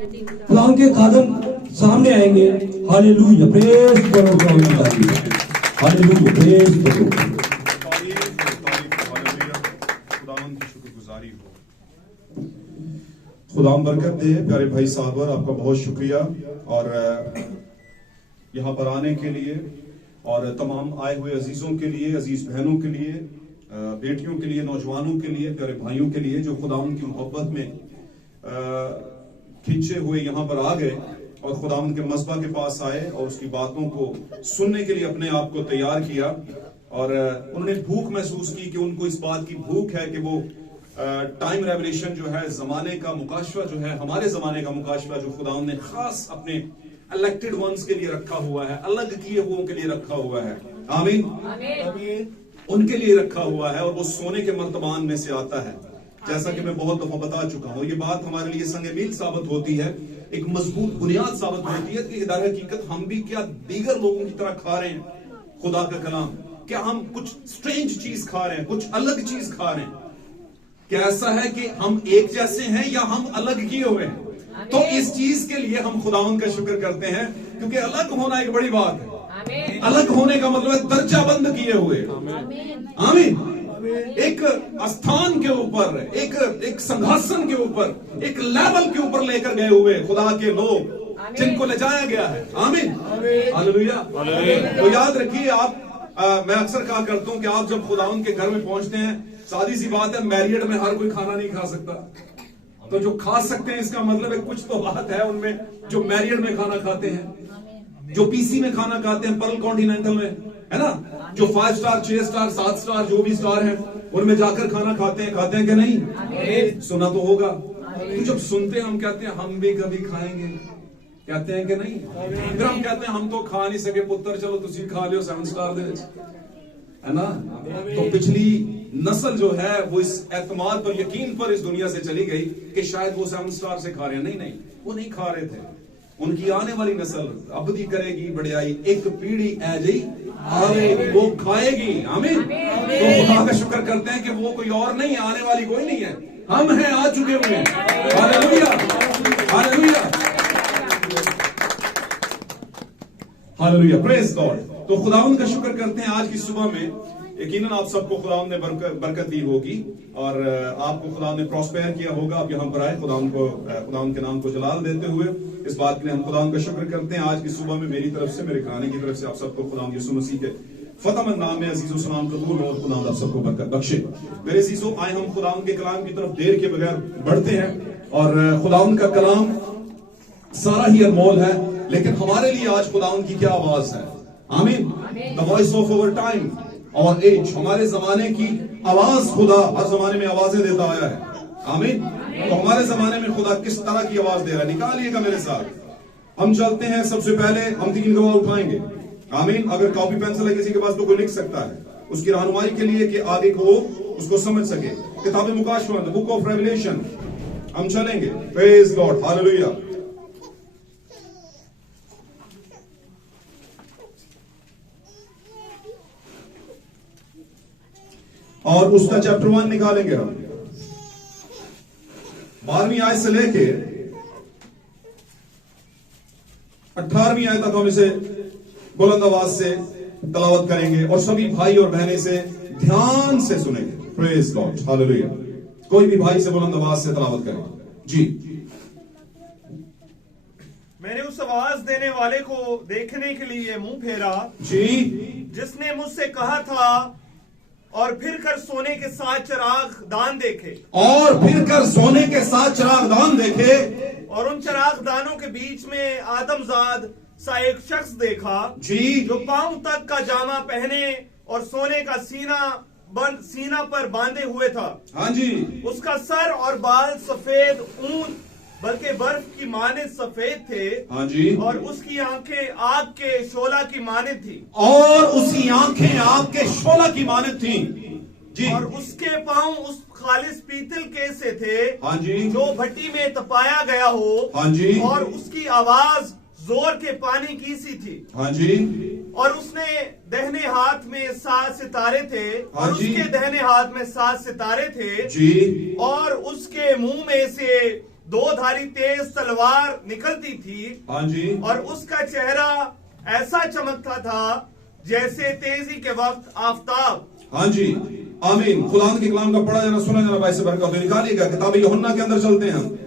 खुदावन के खादम सामने आएंगे। Hallelujah, praise the Lord, hallelujah, praise the Lord. खुदावन की शुक्रगुजारी हो। खुदाम बरकत दे। प्यारे भाई साहब, आपका बहुत शुक्रिया और यहाँ पर आने के लिए और तमाम आए हुए अजीजों के लिए, अजीज बहनों के लिए, बेटियों के लिए, नौजवानों के लिए, प्यारे भाइयों के लिए जो खुदावन की मोहब्बत में खींचे हुए यहाँ पर आ गए और खुदावन के मस्बा के पास आए और उसकी बातों को सुनने के लिए अपने आप को तैयार किया और उन्होंने भूख महसूस की कि उनको इस बात की भूख है कि वो टाइम रेवलेशन जो है, जमाने का मुकाशवा जो है, हमारे जमाने का मुकाशवा जो खुदावन ने खास अपने इलेक्टेड वंस के लिए रखा हुआ है, अलग किए हुओं के लिए रखा हुआ है, आमीन आमीन, उनके लिए रखा हुआ है और वो सोने के मर्तबान में से आता है। जैसा कि मैं बहुत दफा बता चुका हूं, ये बात हमारे लिए संग मील साबित होती है, एक मजबूत बुनियाद साबित होती है कि दर हकीकत हम भी क्या दीगर लोगों की तरह खा रहे हैं खुदा का कलाम, क्या हम कुछ स्ट्रेंज चीज खा रहे हैं, कुछ अलग चीज खा रहे हैं, क्या ऐसा है कि हम एक जैसे हैं या हम अलग किए हुए हैं। तो इस चीज के लिए हम खुदावन का शुक्र करते हैं, क्योंकि अलग होना एक बड़ी बात है। अलग होने का मतलब है दर्जा बंद किए हुए, आमीन, एक स्थान के ऊपर, एक संघासन के ऊपर, एक लेवल के ऊपर लेकर गए हुए खुदा के लोग जिनको ले जाया गया है, आमीन, हालेलुया। तो याद रखिए आप, मैं अक्सर कहा करता हूं कि आप जब खुदावन के घर में पहुंचते हैं, सादी सी बात है, मैरियड में हर कोई खाना नहीं खा सकता, तो जो खा सकते हैं इसका मतलब है कुछ तो बात है उनमें, जो मैरियड में खाना खाते हैं, जो पीसी में खाना खाते हैं, पर्ल कॉन्टिनेंटल में, है ना, जो 5 स्टार 6 स्टार 7 स्टार जो भी स्टार हैं उनमें जाकर खाना खाते हैं कि नहीं? सुना तो होगा। तो जब सुनते हैं हम कहते हैं हम भी कभी खाएंगे, कहते हैं कि नहीं? फिर हम कहते हैं हम तो खा नहीं सके पुत्र, चलो तुसी खा लियो 7 स्टार दे, है ना। तो पिछली नस्ल जो है वो इस एतमाद पर, यकीन पर इस दुनिया से चली गई कि शायद वो 7 स्टार से खा रहे हैं। नहीं, वो नहीं खा रहे थे। उनकी आने वाली नस्ल अबदी करेगी बढ़ियाई, एक पीढ़ी ऐसी आएगी वो खाएगी, आमीन। तो खुदा का शुक्र करते हैं कि वो कोई और नहीं, आने वाली कोई नहीं है, हम हैं, आ चुके हुए हैं, hallelujah hallelujah hallelujah, praise God. तो खुदावंद का शुक्र करते हैं आज की सुबह में यकीनन आप सबको खुदावंद ने बरकत दी होगी और आपको खुदावंद ने प्रॉस्पेयर किया होगा। आप यहाँ पर आए खुदावंद के नाम को जलाल देते हुए, इस बात के लिए हम खुदावंद का शुक्र करते हैं। आज की सुबह में मेरी तरफ से, मेरे घराने की तरफ से आप सबको खुदावंद यीशु मसीह के फतहमंद नाम में अजीजो सलाम कबूल हो और खुदावंद आप सबको बरकत बख्शे। मेरे अजीजों, आए हम खुदावंद के कलाम की तरफ देर के बगैर बढ़ते हैं और खुदावंद का कलाम सारा ही अनमोल है, लेकिन हमारे लिए आज खुदावंद की क्या आवाज है, आमीन। The voice of our time और एज, हमारे जमाने की आवाज खुदा हर जमाने में आवाजें देता आया है, आमीन। तो हमारे जमाने में खुदा किस तरह की आवाज दे रहा है, निकालिएगा मेरे साथ। हम चलते हैं, सबसे पहले हम 3 गवाह उठाएंगे, आमीन। अगर कॉपी पेंसिल है किसी के पास तो कोई लिख सकता है, उसकी रहनुमाई के लिए कि आगे को उसको समझ सके। किताब मुकाशवा, द बुक ऑफ रेवलेशन, हम चलेंगे, प्रेज गॉड, हालेलुया। और उसका चैप्टर 1 निकालेंगे हम, 12वीं आयत से लेके 18वीं आयत तक हम इसे बुलंद आवाज से तलावत करेंगे और सभी भाई और बहनें से ध्यान से सुनेंगे, प्रेज गॉड, हालेलुया। कोई भी भाई से बुलंद आवाज से तलावत करेंगे जी। मैंने उस आवाज देने वाले को देखने के लिए मुंह फेरा जी, जिसने मुझसे कहा था और फिर कर सोने के 7 चिराग दान देखे, और फिर कर सोने के 7 चिराग दान देखे, और उन चिराग दानों के बीच में आदमजाद सा एक शख्स देखा जी, जो पांव तक का जामा पहने और सोने का सीना पर बांधे हुए था। हाँ जी। उसका सर और बाल सफेद ऊन बल्कि बर्फ की मानित सफेद थे, हाँ जी, और उसकी आंखें आग के शोला की मानित थी, और उसकी आंखें आग के शोला की मानित थी जी, और उसके पांव उस खालिस पीतल के से थे, हाँ जी, जो भट्टी में तपाया गया हो, हाँ जी, और उसकी आवाज जोर के पानी की सी थी, हाँ जी, और उसने दहने हाथ में 7 सितारे थे, हाँ और जी, उसके दहने हाथ में 7 सितारे थे जी, और उसके मुंह में से 2 धारी तेज तलवार निकलती थी हाँ जी, और उसका चेहरा ऐसा चमकता था जैसे तेजी के वक्त आफताब। हाँ जी, आमीन। खुदा के कलाम का पढ़ा जाना, सुना जाना भाई से बरकत हो। निकालिएगा किताब यूहन्ना के अंदर चलते हैं हम,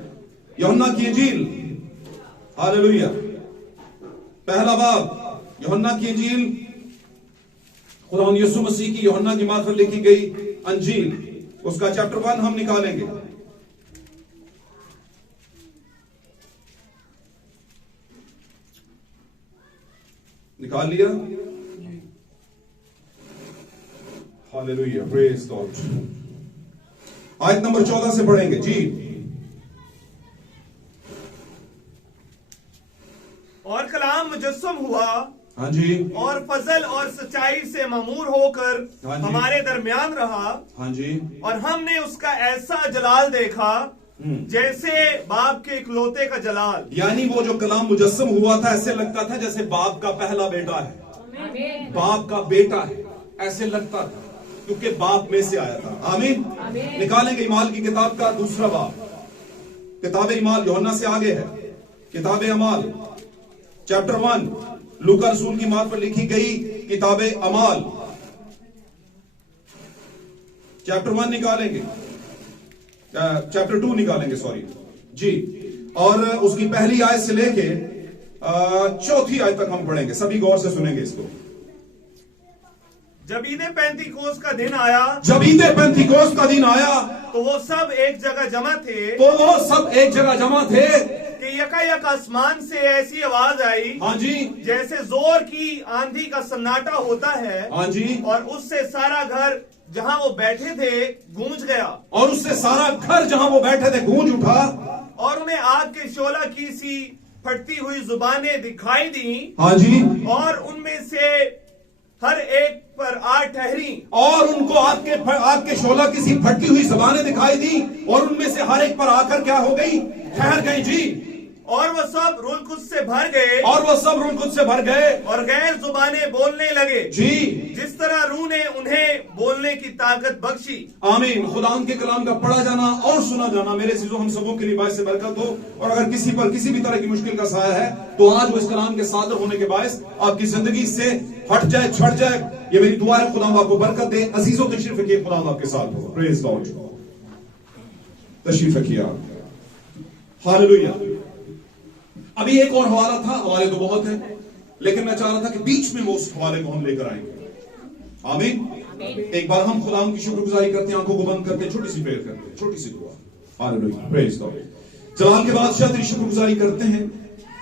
यूहन्ना की इंजील, हालेलुया, पहला बाब, यूहन्ना की इंजील, खुदा यीशु मसीह की यूहन्ना की मार्फत लिखी गई अंजील, उसका चैप्टर 1 हम निकालेंगे। निकाल लिया? Hallelujah, praise God. आयत नंबर 14 से पढ़ेंगे जी। और कलाम मुजस्सम हुआ हाँ जी, और फजल और सच्चाई से मामूर होकर हाँ जी। हमारे दरमियान रहा, हाँ जी, और हमने उसका ऐसा जलाल देखा जैसे बाप के इकलौते का जलाल। यानी वो जो कलाम मुजस्सम हुआ था ऐसे लगता था जैसे बाप का पहला बेटा है, बाप का बेटा है, ऐसे लगता था क्योंकि बाप में से आया था। आमीन। निकालेंगे इमाल की किताब का 2 बाब, किताब इमाल यूहन्ना से आगे है, किताब अमाल चैप्टर 1, लूका रसूल की मार्फत लिखी गई किताब अमाल चैप्टर 1 निकालेंगे, चैप्टर 2 निकालेंगे, सॉरी जी। और उसकी पहली आयत से लेके 4थी आयत तक हम पढ़ेंगे, सभी गौर से सुनेंगे इसको। जब ईद पेंतीकोस का दिन आया, जब ईद पेंतीकोस का दिन आया तो वो सब एक जगह जमा थे, तो वो सब एक जगह जमा थे कि यकायक आसमान से ऐसी आवाज आई, हाँ जी, जैसे जोर की आंधी का सन्नाटा होता है, हाँ जी, और उससे सारा घर जहां वो बैठे थे गूंज गया, और उससे सारा घर जहां वो बैठे थे गूंज उठा, और उन्हें आग के शोला की सी फटती हुई जुबानें दिखाई दी, हाँ जी, और उनमें से हर एक पर आ ठहरी, और उनको आग के शोला की सी फटती हुई जबानें दिखाई दी, और उनमें से हर एक पर आकर क्या हो गई, ठहर गई जी। और वो सब रूह कुद्स से भर गए, और वो सब रूह कुद्स से भर गए, और गैर जुबानें बोलने लगे जी, जिस तरह रूह ने उन्हें बोलने की ताकत बख्शी। आमीन। खुदा के कलाम का पढ़ा जाना और सुना जाना मेरे चीजों हम सबों के लिए बायस से बरकत हो। और अगर किसी पर किसी भी तरह की मुश्किल का साया है तो आज वो इस कलाम के सादर होने के बायस आपकी जिंदगी से हट जाए, छट जाए, ये मेरी दुआ है। खुदा आपको बरकत दे। अजीजों तशरीफ रखिए, खुदा आपके साथ हो। Praise God. तशरीफ रखिए आप। हालेलुया। अभी एक और हवाला था, हवाले तो बहुत है, लेकिन मैं चाह रहा था कि बीच में वो उस हवाले को हम लेकर आएंगे। आमीन। एक बार हम खुदा की शुक्रगुजारी करते हैं, आंखों को बंद करके छोटी सी प्रेयर करते हैं, छोटी सी दुआ। Hallelujah, praise God. जलाल के बादशाह तेरी शुक्रगुजारी करते हैं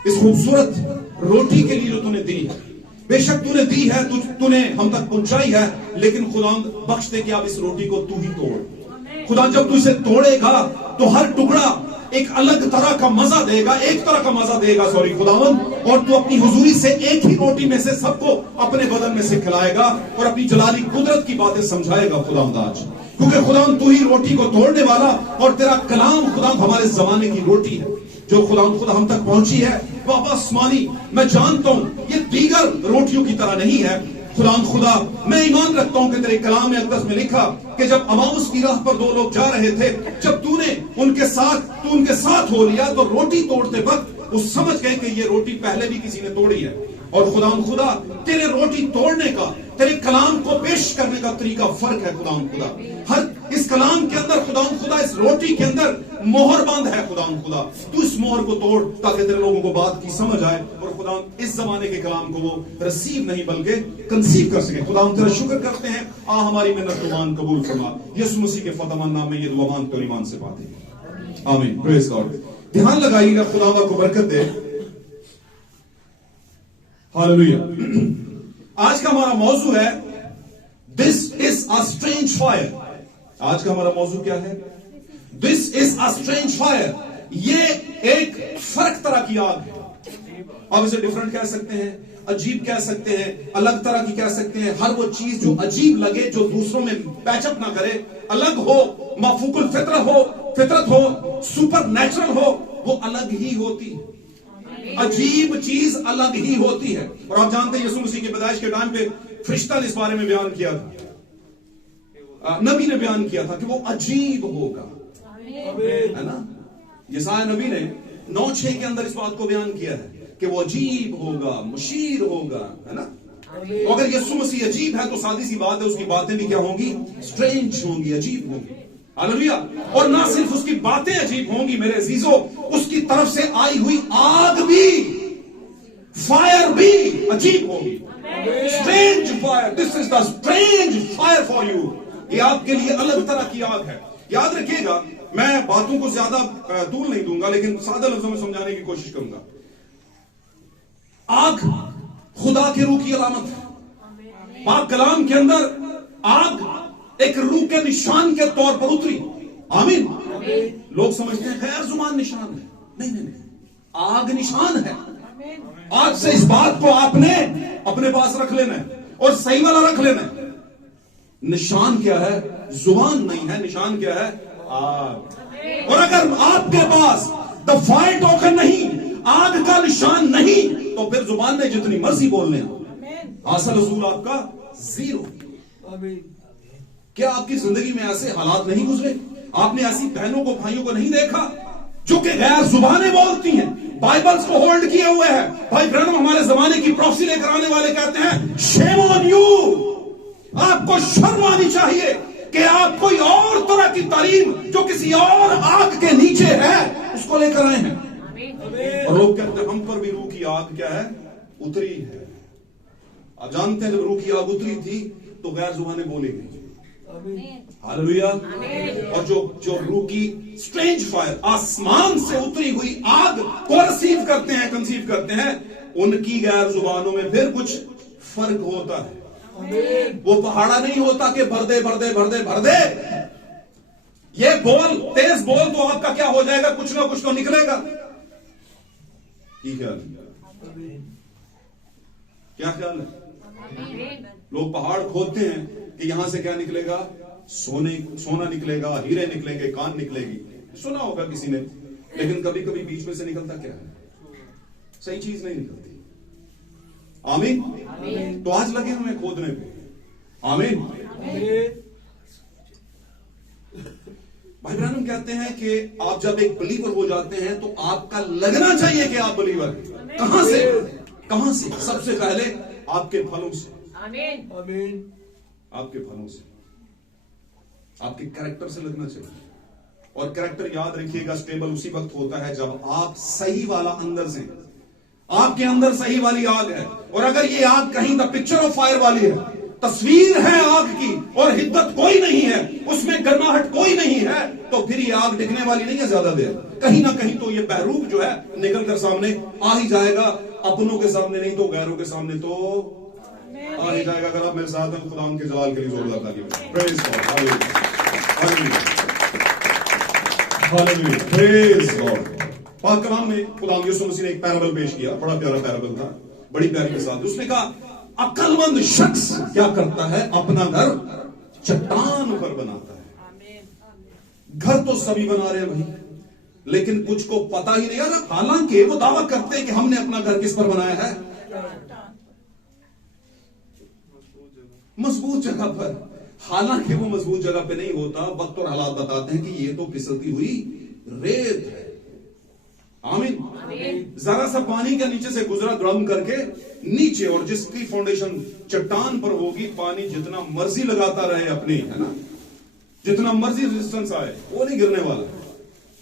इस खूबसूरत रोटी के लिए जो तूने दी है। बेशक तूने दी है, तूने हम तक पहुंचाई है, लेकिन खुदा बख्श दे कि आप इस रोटी को तू ही तोड़। खुदा जब तू इसे तोड़ेगा तो हर टुकड़ा एक अलग तरह का मजा देगा, एक तरह का मजा देगा, सॉरी खुदावन, और तू अपनी हुजूरी से एक ही रोटी में से सबको अपने बदन में से खिलाएगा और अपनी जलाली कुदरत की बातें समझाएगा खुदावंद आज। क्योंकि खुदावंद तू ही रोटी को तोड़ने वाला, और तेरा कलाम खुदावंद हमारे जमाने की रोटी है जो खुदावंद खुदा हम तक पहुंची है। बाबा आसमानी, मैं जानता हूं ये दीगर रोटियों की तरह नहीं है खुदा। मैं ईमान रखता हूं कि तेरे कलाम अक़दस में लिखा कि जब अमाउस की राह पर 2 लोग जा रहे थे, जब तू उनके साथ हो लिया तो रोटी तोड़ते वक्त वो समझ गए कि ये रोटी पहले भी किसी ने तोड़ी है। और खुदा तेरे रोटी तोड़ने का, तेरे कलाम को पेश करने का तरीका फर्क है खुदा। हर इस कलाम के अंदर खुदा इस रोटी के अंदर मोहर बंद है खुदा। तू इस मोहर को तोड़ ताकि तेरे लोगों को बात की समझ आए और खुदा इस जमाने के कलाम को वो रिसीव नहीं बल्कि कंसीव कर सके। खुदा हम तेरा शुक्र करते हैं, आ हमारी मिन्नत दुआन कबूल फरमा। यीशु मसीह के फतेहान नाम में ये दुआ मांगते और ईमान से पाते हैं, आमीन। Praise God. ध्यान लगाइएगा, खुदा आपको बरकत दे। हालेलुया। आज का हमारा मौजू है this is a strange fire. आज का हमारा मौजू क्या है? This is a strange fire. ये एक फर्क तरह की आग है। आप इसे डिफरेंट कह सकते हैं, अजीब कह सकते हैं, अलग तरह की कह सकते हैं। हर वो चीज जो अजीब लगे, जो दूसरों में पैचअप ना करे, अलग हो, माफूकुल फितरत हो, सुपर नेचुरल हो, वो अलग ही होती है। अजीब चीज अलग ही होती है। और आप जानते हैं यीशु मसीह की पैदाइश के टाइम पे फरिश्ता ने इस बारे में बयान किया था, नबी ने बयान किया था कि वो अजीब होगा, है ना। यशायाह नबी ने 9:6 के अंदर इस बात को बयान किया है कि वो अजीब होगा, मुशीर होगा, है ना। तो अगर यीशु मसीह अजीब है तो सादी सी बात है उसकी बातें भी क्या होंगी? स्ट्रेंज होंगी, अजीब होंगी। हालेलुया। और ना सिर्फ उसकी बातें अजीब होंगी मेरे अजीजों, उसकी तरफ से आई हुई आग भी, फायर भी अजीब होगी। Strange fire, this is the strange fire for you. ये आपके लिए अलग तरह की आग है। याद रखिएगा, मैं बातों को ज्यादा तूल नहीं दूंगा, लेकिन सादा लफ्जों में समझाने की कोशिश करूंगा। आग खुदा के रूह की अलामत है। पाक कलाम के अंदर आग एक रूह के निशान के तौर पर उतरी। आमीन। लोग समझते हैं गैर जुबान निशान है। नहीं नहीं नहीं, आग निशान है। आज से इस बात को आपने अपने पास रख लेना है और सही वाला रख लेना है। निशान क्या है? जुबान नहीं है, निशान क्या है? आग। और अगर आपके पास द फायर टोकन नहीं, आग का निशान नहीं, तो फिर जुबान ने जितनी मर्जी बोलने हासिल रसूल आपका जीरो। क्या आपकी जिंदगी में ऐसे हालात नहीं गुजरे? आपने ऐसी बहनों को, भाइयों को नहीं देखा जो कि गैर जुबानें बोलती हैं, बाइबल्स को होल्ड किए हुए हैं? भाई ब्रैनम हमारे जमाने की प्रॉक्सी लेकर आने वाले कहते हैं शेम ऑन यू, आपको शर्म आनी चाहिए कि आप कोई और तरह की तालीम जो किसी और आग के नीचे है उसको लेकर आए हैं। और लोग कहते हैं हम पर भी रूह की आग क्या है? उतरी है। आप जानते हैं जब रूह की आग उतरी थी तो गैर जुबानें बोली गई। हालेलुया। और जो रूह की स्ट्रेंज फायर, आसमान से उतरी हुई आग को रिसीव करते हैं, कंसीव करते हैं, उनकी गैर जुबानों में फिर कुछ फर्क होता है। वो पहाड़ा नहीं होता कि भर दे भर दे भर दे भर दे। ये बोल, तेज बोल तो आपका क्या हो जाएगा? कुछ ना कुछ तो निकलेगा। क्या ख्याल है? लोग पहाड़ खोदते हैं कि यहां से क्या निकलेगा? सोना निकलेगा, हीरे निकलेंगे, कान निकलेगी। सुना होगा किसी ने, लेकिन कभी कभी बीच में से निकलता क्या है? सही चीज नहीं निकलती। आमीन। तो आज लगे हमें खोदने पे। आमीन। भाई ब्रैनम कहते हैं कि आप जब एक बिलीवर हो जाते हैं तो आपका लगना चाहिए कि आप बिलीवर हैं। कहां से? कहां से? सबसे पहले आपके फलों से। आमीन। आपके फलों से, आपके कैरेक्टर से लगना चाहिए। और कैरेक्टर याद रखिएगा स्टेबल उसी वक्त होता है जब आप सही वाला अंदर से, आपके अंदर सही वाली आग है। और अगर ये आग कहीं द पिक्चर ऑफ फायर वाली है, तस्वीर है आग की और हिद्दत कोई नहीं है, उसमें गर्माहट कोई नहीं है, तो फिर ये आग टिकने वाली नहीं है ज्यादा देर। कहीं ना कहीं तो ये बहरूप जो है निकल कर सामने आ ही जाएगा। अपनों के सामने नहीं तो गैरों के सामने तो आ ही जाएगा। अगर आप मेरे साथ हैं, खुदा उनके जलाल के लिए जोरदार तालियां। Praise God, hallelujah, hallelujah, praise God. पाक कलाम में खुदा यीशु मसीह ने एक पैराबल पेश किया, बड़ा प्यारा पैराबल था, बड़ी प्यारी मिसाल। उसने कहा अक्लमंद शख्स क्या करता है? अपना घर चट्टान पर बनाता है। घर तो सभी बना रहे हैं भाई, लेकिन कुछ को पता ही नहीं। हालांकि वो दावा करते हैं कि हमने अपना घर किस पर बनाया है? मजबूत जगह पर। हालांकि वो मजबूत जगह पे नहीं होता। वक्त और हालात बताते हैं कि ये तो फिसलती हुई रेत है। आमीन। जरा सा पानी के नीचे से गुजरा ड्रम करके नीचे, और जिसकी फाउंडेशन चट्टान पर होगी, पानी जितना मर्जी लगाता रहे अपनी, है ना, जितना मर्जी रेजिस्टेंस आए वो नहीं गिरने वाला।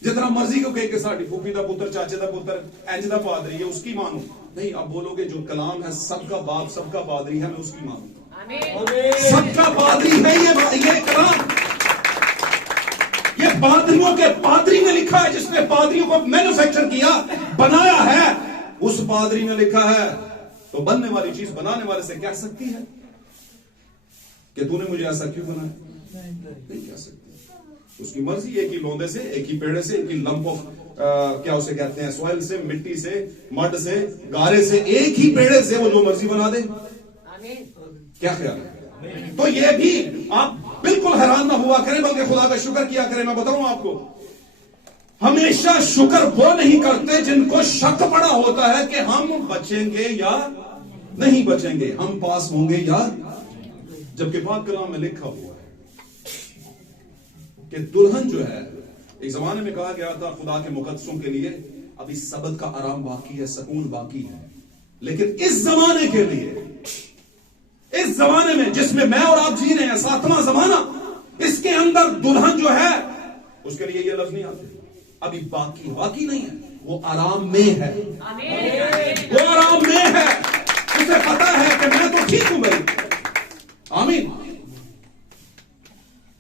जितना मर्जी को कहे साड़ी फूफी दा पुत्र, चाचे दा पुत्र, इंज दा पादरी है, उसकी मानो नहीं। अब बोलोगे जो कलाम है सबका बाप सबका पादरी है, मैं उसकी मानूंगा। सबका पादरी है ये कलाम। ये पादरियों के पादरी ने लिखा है, जिसने पादरियों को मैन्युफैक्चर किया, बनाया है, उस पादरी ने लिखा है। तो बनने वाली चीज बनाने वाले से कह सकती है कि तूने मुझे ऐसा क्यों बनाया? नहीं कह सकती। उसकी मर्जी। एक ही लोंदे से, एक ही पेड़े से, एक ही लंप ऑफ क्या उसे कहते हैं, सॉइल से, मिट्टी से, मड से, गारे से, एक ही पेड़े से वो जो मर्जी बना दे। क्या ख्याल है? तो ये भी आप बिल्कुल हैरान ना हुआ करें, बल्कि खुदा का शुक्र किया करें। मैं बताऊं आपको, हमेशा शुक्र वो नहीं करते जिनको शक पड़ा होता है कि हम बचेंगे या नहीं बचेंगे, हम पास होंगे या। जबकि पाक कलाम में लिखा हुआ है कि दुल्हन जो है एक जमाने में कहा गया था खुदा के मुकद्दसों के लिए अभी सबत का आराम बाकी है, सुकून बाकी है। लेकिन इस जमाने के लिए, इस जमाने में जिसमें मैं और आप जी रहे हैं, 7वां जमाना, इसके अंदर दुल्हन जो है उसके लिए ये लफ्ज नहीं आते अभी बाकी नहीं है, वो आराम में है, वो आराम में है। उसे पता है कि मैं तो ठीक हूं भाई, आमीन।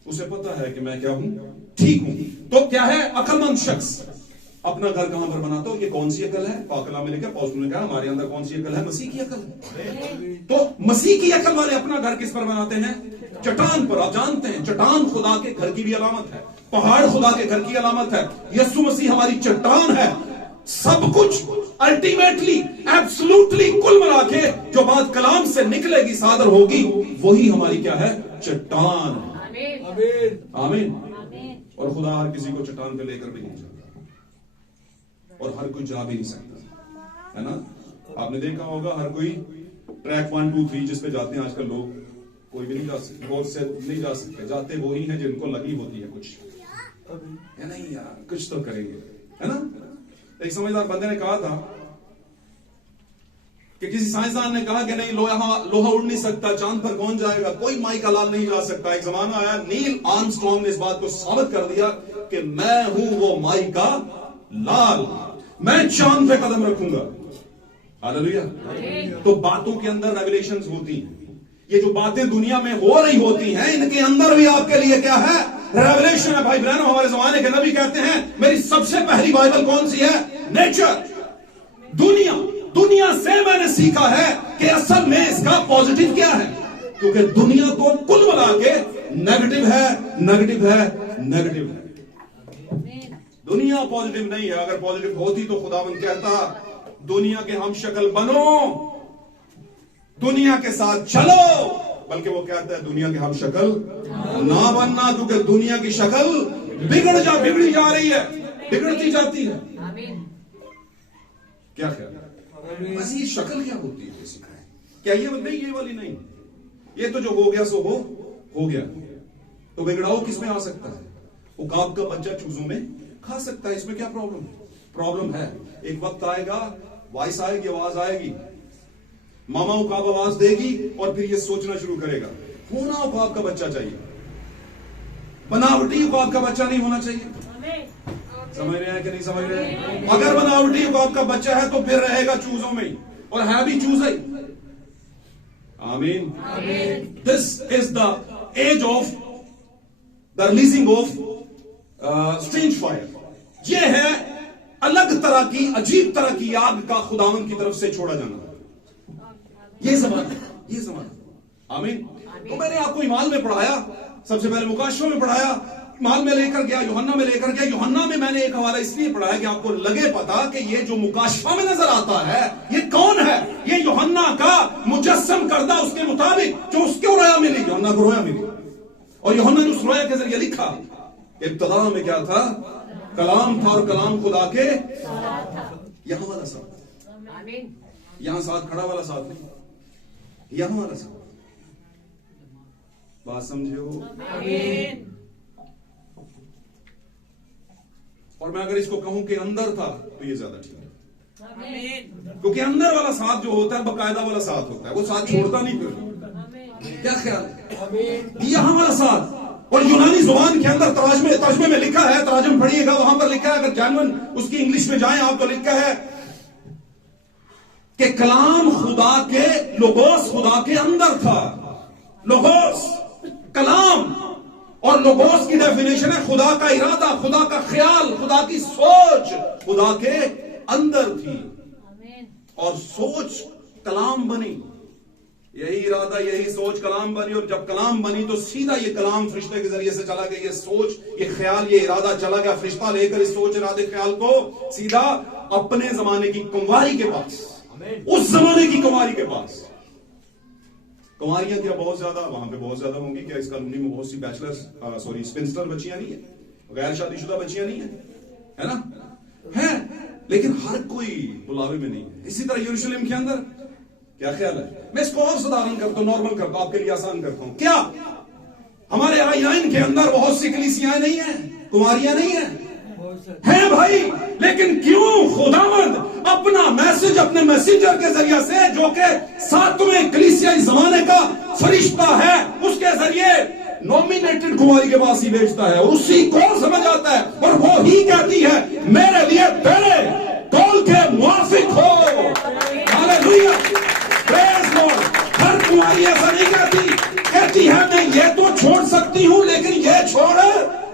उसे पता है कि मैं क्या हूं, ठीक हूं। तो क्या है, अक्लमंद शख्स अपना घर कहां पर बनाता हो? ये कौन सी अकल है? पाकला में लिखा, पौलुस ने कहा हमारे अंदर कौन सी अकल है? मसीह की अकल है। तो मसीह की अकल वाले अपना घर किस पर बनाते हैं? चट्टान पर। आप जानते हैं चट्टान खुदा के घर की भी अलामत है, पहाड़ खुदा के घर की अलामत है। यीशु मसीह हमारी चट्टान है। सब कुछ अल्टीमेटली, एब्सोल्युटली, कुल मिला के जो बात कलाम से निकलेगी, सादर होगी, वही हमारी क्या है? चट्टान। आमीन। और खुदा हर किसी को चट्टान पे लेकर भी नहीं जाता, और हर कोई जा भी नहीं सकता, है ना? आपने देखा होगा हर कोई ट्रैक 1 2 3 जिस पे जाते हैं आजकल लोग, कोई भी नहीं जा सकते, रोड से नहीं जा सकते। जाते वो ही हैं जिनको लगी होती है कुछ, या नहीं यार कुछ तो करेंगे, है ना? एक समझदार बंदे ने कहा था कि किसी साइंसदान ने कहा कि नहीं, लोहा उड़ नहीं सकता, चांद पर कौन जाएगा, कोई माई का लाल नहीं जा सकता। एक जमाना आया, नील आर्मस्ट्रांग ने इस बात को साबित कर दिया कि मैं हूं वो माई का लाल, मैं चांद पे कदम रखूंगा। हालेलुया। तो बातों के अंदर रेवलेशंस होती हैं। ये जो बातें दुनिया में हो रही होती हैं, इनके अंदर भी आपके लिए क्या है? रेवलेशन है। भाई बहनों, हमारे जमाने के नबी कहते हैं मेरी सबसे पहली बाइबल कौन सी है? नेचर, दुनिया से मैंने सीखा है कि असल में इसका पॉजिटिव क्या है, क्योंकि दुनिया तो कुल मिला के नेगेटिव है, नेगेटिव है, नेगेटिव है। दुनिया पॉजिटिव नहीं है। अगर पॉजिटिव होती तो खुदावंद कहता दुनिया के हम शक्ल बनो, दुनिया के साथ चलो, बल्कि वो कहता है दुनिया के हम शक्ल ना बनना, क्योंकि दुनिया की शक्ल बिगड़ी जा रही है, बिगड़ती जाती है। क्या ख्याल है? बस ये शक्ल क्या होती है? क्या ये नहीं, ये वाली नहीं, ये तो जो हो गया सो हो गया। तो बिगड़ाओ किस में आ सकता है? उकाब का बच्चा चूजों में खा सकता है, इसमें क्या प्रॉब्लम? प्रॉब्लम है। एक वक्त आएगा, वॉइस आएगी, आवाज आएगी, मामा उकाब आवाज देगी, और फिर ये सोचना शुरू करेगा होना उकाब का बच्चा चाहिए, बनावटी उकाब का बच्चा नहीं होना चाहिए। समझ रहे हैं कि नहीं समझ रहे हैं? अगर बनावटी उकाब का बच्चा है तो फिर रहेगा चूजों में, और है भी चूजा ही। आमीन। This is the age of the releasing of strange fire. ये है अलग तरह की, अजीब तरह की आग का खुदावन की तरफ से छोड़ा जाना। ये जमाना। आमीन। तो मैंने आपको ईमाल में पढ़ाया, सबसे पहले मुकाशवा में पढ़ाया, ईमाल में लेकर गया, यूहन्ना में लेकर गया। यूहन्ना में मैंने एक हवाला इसलिए पढ़ाया कि आपको लगे पता कि ये जो मुकाशवा में नजर आता है ये कौन है? ये यूहन्ना का मुजस्सम करदा, उसके मुताबिक जो उसको रोया मिली, यूहन्ना को रोया मिली, और यूहन्ना ने उस रोया के जरिए लिखा। इब्तिदा में क्या था? कलाम था, और कलाम खुदा के यहां वाला साथ, यहां साथ खड़ा वाला साथ नहीं, यहां वाला साथ। बात समझे हो? और मैं अगर इसको कहूं कि अंदर था तो ये ज्यादा ठीक है, क्योंकि अंदर वाला साथ जो होता है बकायदा वाला साथ होता है, वो साथ छोड़ता नहीं। फिर क्या ख्याल? यहां वाला साथ। और यूनानी जुबान के अंदर तर्जमे में लिखा है, तर्जम पढ़िएगा, वहां पर लिखा है, अगर जानवन उसकी इंग्लिश में जाए आप तो लिखा है कि कलाम खुदा के, लोगोस खुदा के अंदर था। लोगोस, कलाम और लोगोस की डेफिनेशन है खुदा का इरादा, खुदा का ख्याल, खुदा की सोच खुदा के अंदर थी, और सोच कलाम बनी। यही इरादा, यही सोच कलाम बनी, और जब कलाम बनी तो सीधा ये कलाम फरिश्ते के जरिए से चला गया। ये सोच, ये ख्याल, ये इरादा चला गया, फरिश्ता लेकर इस सोच, इरादे, ख्याल को सीधा अपने जमाने की कुंवारी के पास, उस जमाने की कुंवारी के पास। कुंवारियां क्या बहुत ज्यादा वहां पे बहुत ज्यादा होंगी क्या? इस कॉलोनी में बहुत सी बैचलर्स स्पिंस्टर बच्चियां नहीं है, गैर शादीशुदा बच्चियां नहीं है ना? है, लेकिन हर कोई बुलावे में नहीं है। इसी तरह यरूशलेम के अंदर क्या ख्याल है? मैं इसको और साधारण करता हूं, नॉर्मल करता हूं, आपके लिए आसान करता हूं। क्या हमारे आईन के अंदर बहुत सी कलीसियां नहीं है, कुंवारियां नहीं है? है भाई, लेकिन क्यों खुदावंद अपना मैसेज अपने मैसेंजर के जरिए से, जो कि सातवें कलीसियाई जमाने का फरिश्ता है, उसके जरिए नॉमिनेटेड कुमारी के पास ही भेजता है, और उसी को समझ आता है, और वो ही कहती है मेरे लिए तेरे तौल के मुआफिक हो। Hallelujah, praise Lord. हर कुमारी ऐसा नहीं कहती है मैं ये तो छोड़ सकती हूं लेकिन ये छोड़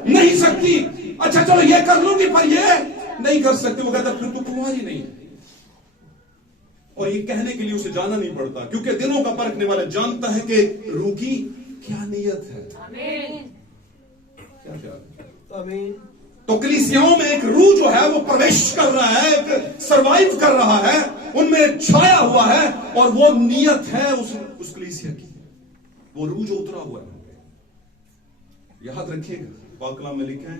नहीं सकती। अच्छा चलो ये कर लूंगी पर ये नहीं कर सकती। वो कहता फिर तो कुमारी नहीं है। और ये कहने के लिए उसे जाना नहीं पड़ता, क्योंकि दिलों का परखने वाला जानता है कि रूह की क्या नियत है। क्या आमीन। तो कलीसियाओं में एक रूह जो है वो प्रवेश कर रहा है, एक सरवाइव कर रहा है, उनमें छाया हुआ है, और वो नियत है उस कलीसिया की, वो रूह जो उतरा हुआ है। याद रखिएगा, पाक कलाम में लिखा है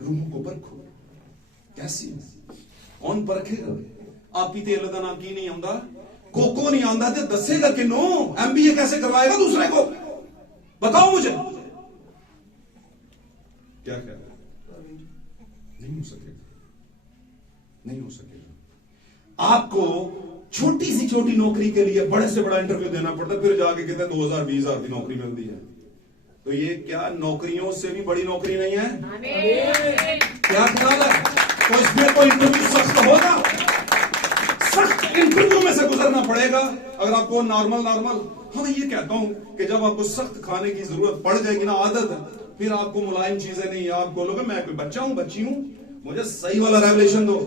रूह को परखो कैसी, कौन परखेगा? आप पीते लदा की नहीं आंदा, कोको नहीं आंदा तो दसेगा कि नो MBA कैसे करवाएगा दूसरे को? बताओ मुझे, क्या क्या नहीं हो सकेगा, नहीं हो सकेगा। आपको छोटी सी छोटी नौकरी के लिए बड़े से बड़ा इंटरव्यू देना पड़ता है, फिर जाके कहते हैं 2000-20,000 की नौकरी मिलती है। तो ये क्या नौकरियों से भी बड़ी नौकरी नहीं है? क्या ख्याल है? तो इसमें कोई इंटरव्यू सख्त होगा, सख्त इंटरव्यू में से गुजरना पड़ेगा। अगर आपको नॉर्मल हाँ मैं ये कहता हूं कि जब आपको सख्त खाने की जरूरत पड़ जाएगी ना, आदत, फिर आपको मुलायम चीजें नहीं, आप बोलोगे मैं कोई बच्चा हूं, बच्ची हूं, मुझे सही वाला रेवलेशन दो।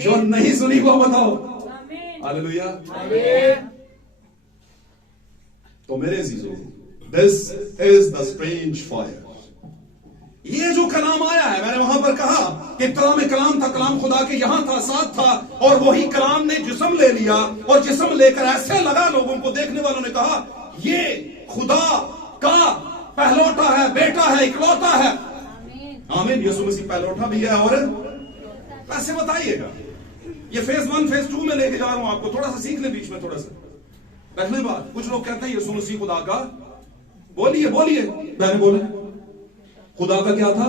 जो नहीं सुनी वो बताओ। हालेलुया। तो मेरे अजीजों, this is the strange fire. ये जो कलाम आया है, मैंने वहां पर कहा कि इब्तिदा में कलाम था, कलाम खुदा के यहां था, साथ था, और वही कलाम ने जिस्म ले लिया, और जिस्म लेकर ऐसे लगा लोगों को, देखने वालों ने कहा ये खुदा का पहलौठा है, बेटा है, इकलौता है। आमीन। यीशु मसीह पहलौठा भी है। और कैसे बताइएगा, ये फेज 1 फेज 2 में लेके जा रहा हूं आपको, थोड़ा सा सीख ले बीच में, थोड़ा सा पहले बात। कुछ लोग कहते हैं यीशु मसीह खुदा का, बोलिए मैंने बोला खुदा का क्या था?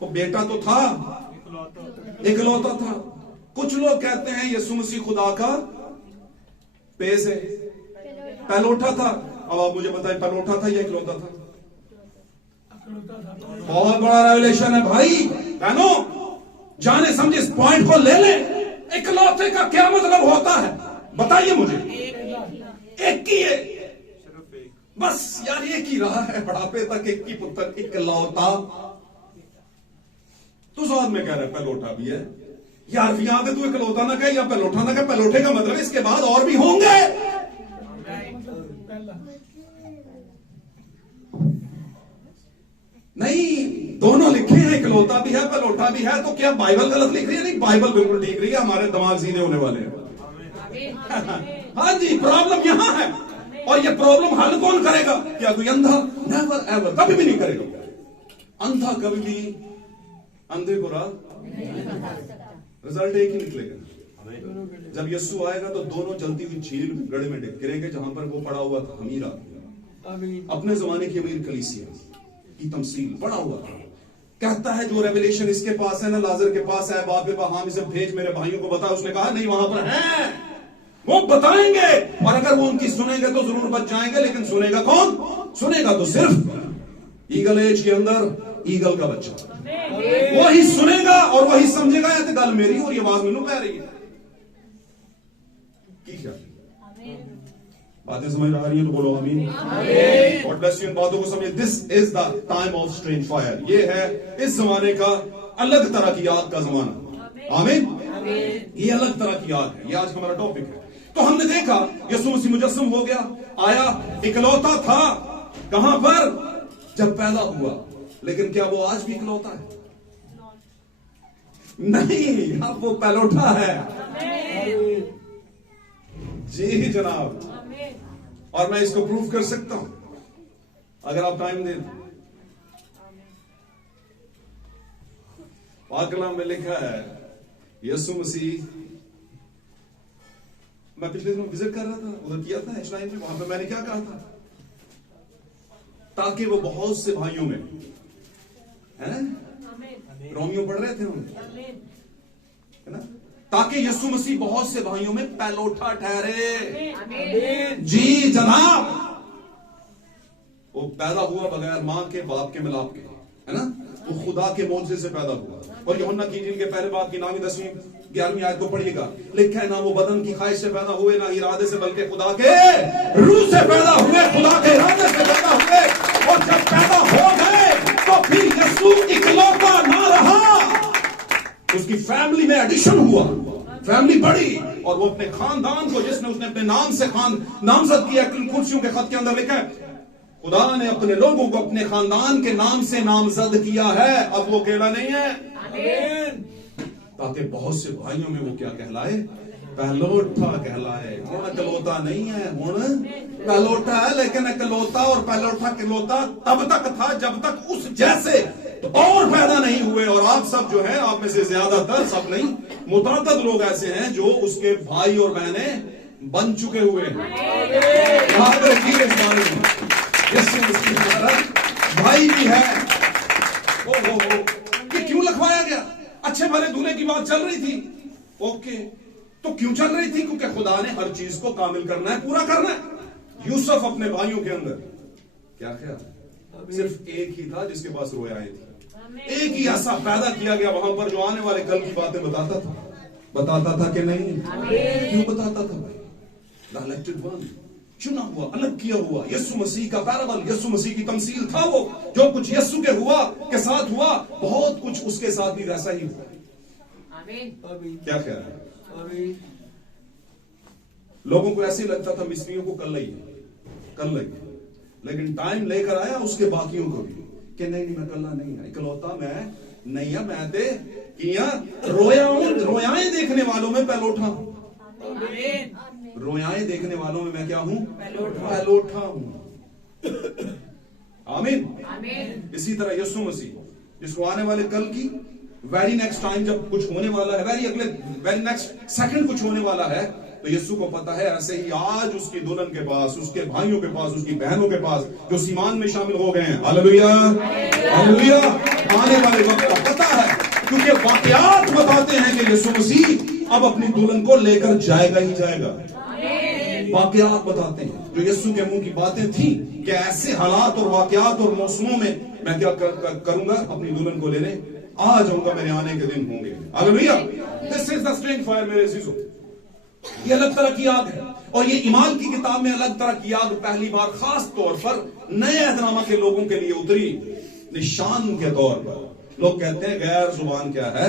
वो बेटा तो था, इकलौता था। कुछ लोग कहते हैं यीशु मसीह खुदा का पेश है, पहलौठा था। अब आप मुझे बताएं, पहलौठा था या इकलौता था? बहुत बड़ा रेवलेशन है भाई बहनों, जाने समझे इस पॉइंट को ले ले। इकलौते का क्या मतलब होता है बताइए मुझे। एक ही है बस यार, एक ही रहा है बुढ़ापे तक, एक ही पुत्र, इकलौता। तो साथ में कह रहा है पहलौठा भी है यार। यहां पे तू इकलौता ना कहे या पहलौठा ना कहे, पहलौठे का मतलब इसके बाद और भी होंगे। नहीं, दोनों लिखे हैं, इकलौता भी है, पहलौठा भी है। तो क्या बाइबल गलत लिख रही है? नहीं, बाइबल बिल्कुल ठीक रही है। हमारे दिमाग सीधे होने वाले हैं। हाँ जी, प्रॉब्लम यहां है, और ये प्रॉब्लम हल कौन करेगा? क्या कोई अंधा? नेवर एवर, कभी भी नहीं करेगा। अंधा कभी भी अंधे को राह, रिजल्ट एक ही निकलेगा। जब यीशु आएगा तो दोनों जलती हुई झील गड्ढे में गिरेंगे, जहां पर वो पड़ा हुआ था अमीर आदमी, अपने जमाने की अमीर कलीसिया की तमसील पड़ा हुआ था। कहता है जो रेवलेशन इसके पास है ना, लाजर के पास है, बाप हम इसे भेज मेरे भाइयों को बता। उसने कहा नहीं, वहां पर है, वो बताएंगे, और अगर वो उनकी सुनेंगे तो जरूर बच जाएंगे। लेकिन सुनेगा कौन? सुनेगा तो सिर्फ ईगल एज के अंदर ईगल का बच्चा, वही सुनेगा और वही समझेगा। या तो गल मेरी और ये आवाज मैनू पै रही है। बातें समझ आ रही है तो बोलो आमीन। God bless you. इन बातों को समझिए। This is the time of strange fire. ये है इस जमाने का अलग तरह की आग का जमाना। आमीन। ये अलग तरह की आग है। ये आज हमारा टॉपिक है। तो हमने देखा यीशु मसीह मुजस्सम हो गया, आया, इकलौता था। कहां पर? जब पैदा हुआ। लेकिन क्या वो आज भी इकलौता है? नहीं, अब वो पहलौठा है। जी जनाब, और मैं इसको प्रूव कर सकता हूं अगर आप टाइम दें। पाक कलाम में लिखा है यीशु मसीह, मैं पिछले दिनों विजिट कर रहा था, उधर किया था इस्राइल में। वहां पे मैंने क्या कहा था? ताकि वो बहुत से भाइयों में है रोमियो पढ़ रहे थे हम, है ना, ताकि यीशु मसीह बहुत से भाइयों में पहलोठा ठहरे। जी जनाब, वो पैदा हुआ बगैर मां के बाप के मिलाप के, है ना, वो खुदा के मौजूद से पैदा हुआ। और यूहन्ना की इंजील के पहले बाब की 9वीं 10वीं 11वीं आयत को पढ़िएगा, लिखा है ना वो बदन की ख्वाहिश से पैदा हुए, ना इरादे से, बल्कि खुदा के रूह से पैदा हुए, खुदा के इरादे से पैदा हुए। और जब पैदा हो गए तो फिर यीशु इकलौता ना रहा, उसकी फैमिली में एडिशन हुआ, फैमिली बढ़ी, और वो अपने खानदान को, जिसने उसने अपने नाम से नामजद किया, कुर्सियों के खत के अंदर लिखा है, खुदा ने अपने लोगों को अपने खानदान के नाम से नामजद किया है। अब वो अकेला नहीं है, ताकि बहुत से भाइयों में वो क्या कहलाए, पहलोठा कहलाए। हुण इकलौता नहीं है, हुण पहलोठा है। लेकिन इकलौता और पहलोठा किलौता तब तक था जब तक उस जैसे तो और पैदा नहीं हुए। और आप सब जो है, आप में से ज्यादातर, सब नहीं, मुतादद लोग ऐसे हैं जो उसके भाई और बहनें बन चुके हुए हैं। याद रखिए इस बारे में, भाई भी है। ओ ये क्यों लिखवाया गया? अच्छे भले दूल्हे की बात चल रही थी, ओके, तो क्यों चल रही थी? क्योंकि खुदा ने हर चीज को कामिल करना है, पूरा करना है। यूसुफ अपने भाइयों के अंदर क्या ख्याल, सिर्फ एक ही था जिसके पास रोयाएं थी, एक ही ऐसा पैदा किया गया वहां पर जो आने वाले कल की बातें बताता था कि नहीं? क्यों बताता था भाई? द इलेक्टेड वन, चुना हुआ, अलग किया हुआ, यीशु मसीह का पैराबल, यीशु मसीह की तमसील था वो। जो कुछ यीशु के हुआ के साथ हुआ, बहुत कुछ उसके साथ भी वैसा ही हुआ। क्या ख्याल है? लोगों को ऐसे लगता था मिस्रियों को कर लई, लेकिन टाइम लेकर आया उसके बाकियों को भी कि नहीं मैं कल्ला नहीं है, इकलौता मैं नहीं है, मैं ते किया रोयाएं देखने वालों में पहलोठा हूं। रोयाएं देखने वालों में मैं क्या हूं? पहलोठा हूं। आमीन। इसी तरह यीशु मसीह, जिसको आने वाले कल की वेरी नेक्स्ट टाइम जब कुछ होने वाला है, वेरी नेक्स्ट सेकंड कुछ होने वाला है, तो यीशु को पता है। ऐसे ही आज उसकी दुल्हन के पास, उसके भाइयों के पास, उसकी बहनों के पास जो सीमान में शामिल हो गए हैं, हालेलुया हालेलुया, आने वाले वक्त का पता है, क्योंकि वाकयात बताते हैं कि यीशु मसीह अब अपनी दुल्हन को लेकर जाएगा ही जाएगा। वाकयात बताते हैं, जो यीशु के मुंह की बातें थी कि ऐसे हालात और वाकयात और मौसमों में मैं क्या करूंगा, अपनी दुल्हन को लेने आ जाऊंगा, मेरे आने के दिन होंगे। Hallelujah. This is the strange fire मेरे अजीजों। ये अलग तरह की आग है, और ये ईमान की किताब में अलग तरह की आग पहली बार खास तौर पर नए अहदनामा के लोगों के लिए उतरी, निशान के तौर पर। लोग कहते हैं गैर जुबान क्या है?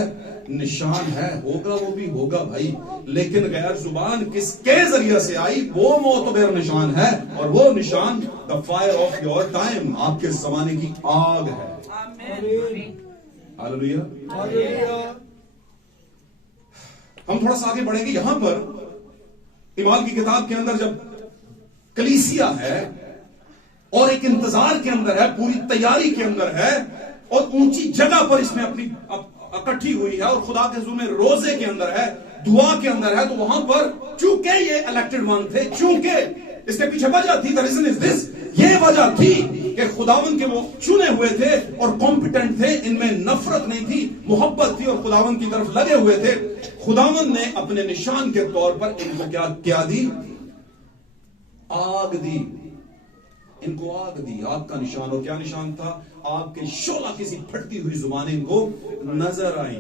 निशान है। होगा, वो भी होगा भाई, लेकिन गैर जुबान किसके जरिए से आई? वो मोतबर निशान है, और वो निशान the fire of your time, आपके जमाने की आग है। हालेलुया। हम थोड़ा सा आगे बढ़ेंगे। यहां पर ईमान की किताब के अंदर जब कलीसिया है और एक इंतजार के अंदर है, पूरी तैयारी के अंदर है, और ऊंची जगह पर इसमें अपनी इकट्ठी हुई है, और खुदा के हुजूर में रोजे के अंदर है, दुआ के अंदर है, तो वहां पर चूंकि ये इलेक्टेड वन थे, चूंकि इसके पीछे वजह थी, द रीजन इज दिस, ये वजह थी कि खुदावन के वो चुने हुए थे और कॉम्पिटेंट थे, इनमें नफरत नहीं थी, मोहब्बत थी, और खुदावन की तरफ लगे हुए थे। खुदावन ने अपने निशान के तौर पर इनको क्या दी? आग दी। इनको आग दी, आग का निशान। और क्या निशान था? आग के शोला किसी फटती हुई जुबान इनको नजर आई,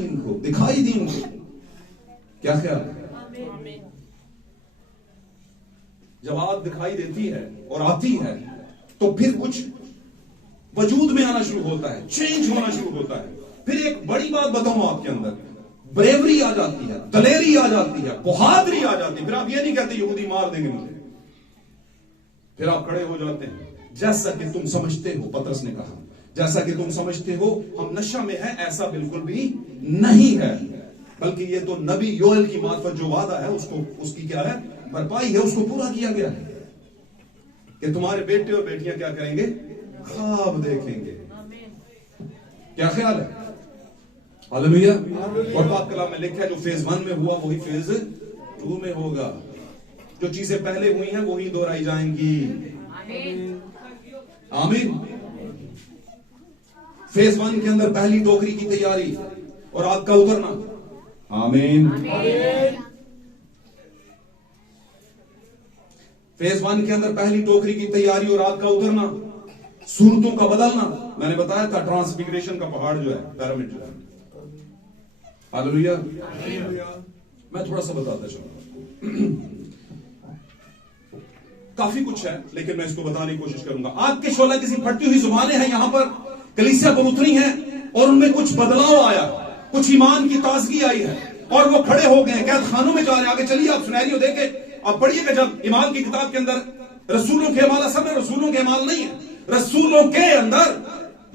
इनको दिखाई दी, इनको। क्या ख्याल? जब आग दिखाई देती है और आती है, तो फिर कुछ वजूद में आना शुरू होता है, चेंज होना शुरू होता है। फिर एक बड़ी बात बताऊं आपके अंदर, ब्रेवरी आ जाती है, दलेरी आ जाती है, बहादुरी आ जाती है। फिर आप ये नहीं कहते यहूदी मार देंगे मुझे, फिर आप खड़े हो जाते हैं, जैसा कि तुम समझते हो, पतरस ने कहा, जैसा कि तुम समझते हो हम नशा में हैं, ऐसा बिल्कुल भी नहीं है, बल्कि ये तो नबी योएल की मार्फत जो वादा है, उसकी क्या है? भरपाई है, उसको पूरा किया गया है कि तुम्हारे बेटे और बेटियां क्या करेंगे? ख्वाब देखेंगे। क्या ख्याल है? हालेलुया। और पाक कलाम में लिखा है जो फेज 1 में हुआ वही फेज 2 में होगा, जो चीजें पहले हुई हैं वही दोहराई जाएंगी। आमीन। फेज 1 के अंदर पहली टोकरी की तैयारी और आग का उतरना। आमीन। फेज 1 के अंदर पहली टोकरी की तैयारी और आग का उतरना, सूरतों का बदलना। मैंने बताया था ट्रांसफिगरेशन का पहाड़ जो है, पिरामिड जो है। हालेलुया। मैं थोड़ा सा बताता चलूंगा, काफी कुछ है लेकिन मैं इसको बताने की कोशिश करूंगा। आग के शोला किसी फटती हुई जुबानें हैं यहां पर कलीसिया पर उतरी हैं और उनमें कुछ बदलाव आया, कुछ ईमान की ताजगी आई है और वो खड़े हो गए, कैद खानों में जा रहे हैं। आगे चलिए आप सिनेरियो देखे, आप पढ़िएगा जब ईमान की किताब के अंदर रसूलों के अमाल, असल में रसूलों के अमाल नहीं है, रसूलों के अंदर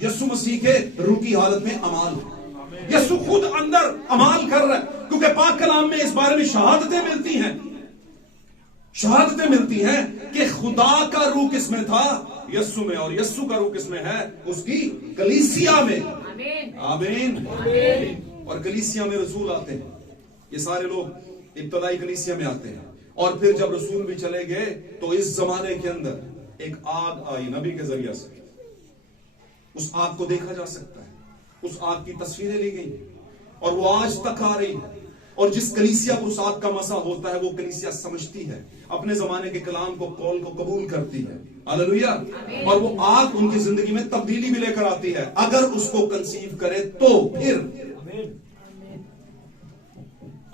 यीशु मसीह के रूह की हालत में अमाल है। यीशु खुद अंदर अमाल कर रहा है, क्योंकि पाक कलाम में इस बारे में शहादतें मिलती हैं, शहादतें मिलती हैं कि खुदा का रूह किसमें था, यीशु में, और यीशु का रूह किसमें है, उसकी कलीसिया में। आमीन। और कलीसिया में रसूल आते हैं, ये सारे लोग इब्तदाई कलीसिया में आते हैं, और फिर जब रसूल भी चले गए तो इस जमाने के अंदर एक आग आई नबी के जरिए से। उस आग को देखा जा सकता है, उस आग की तस्वीरें ली गई और वो आज तक आ रही है। और जिस कलीसिया पर उस आग का मसा होता है वो कलीसिया समझती है, अपने जमाने के कलाम को, कौल को कबूल करती है। हालेलुया। और वो आग उनकी जिंदगी में तब्दीली भी लेकर आती है, अगर उसको कंसीव करे तो। फिर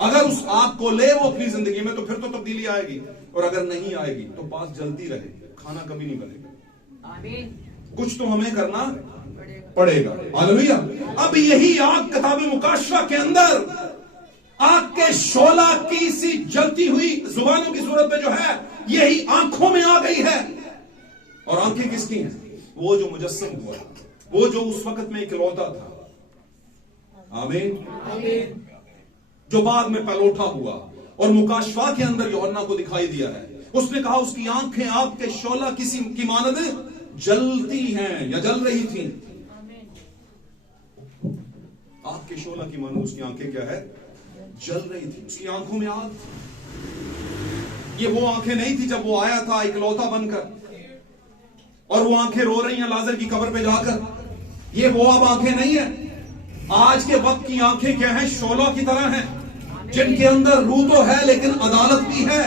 अगर उस आग को ले वो अपनी जिंदगी में तो फिर तो तब्दीली आएगी, और अगर नहीं आएगी तो पास जलती रहे, खाना कभी नहीं बनेगा। कुछ तो हमें करना पड़ेगा। हालेलुया। अब यही आग किताब मुकाशवा के अंदर आग के शोला की सी जलती हुई जुबानों की सूरत में जो है, यही आंखों में आ गई है। और आंखें किसकी हैं? वो जो मुजस्सम हुआ, वो जो उस वक्त में इकलौता था। आमीन। जो बाद में पलौठा हुआ और मुकाशवा के अंदर यूहन्ना को दिखाई दिया है। उसने कहा उसकी आंखें आग के शोला किसी की मानद जलती हैं या जल रही थी। आग के शोला की मानद उसकी आंखें क्या है? जल रही थी, उसकी आंखों में आग। ये वो आंखें नहीं थी जब वो आया था इकलौता बनकर, और वो आंखें रो रही हैं लाजर की कब्र पे जाकर। ये वो अब आंखें नहीं है। आज के वक्त की आंखें क्या हैं? शोला की तरह हैं, जिनके अंदर रूह तो है लेकिन अदालत भी है।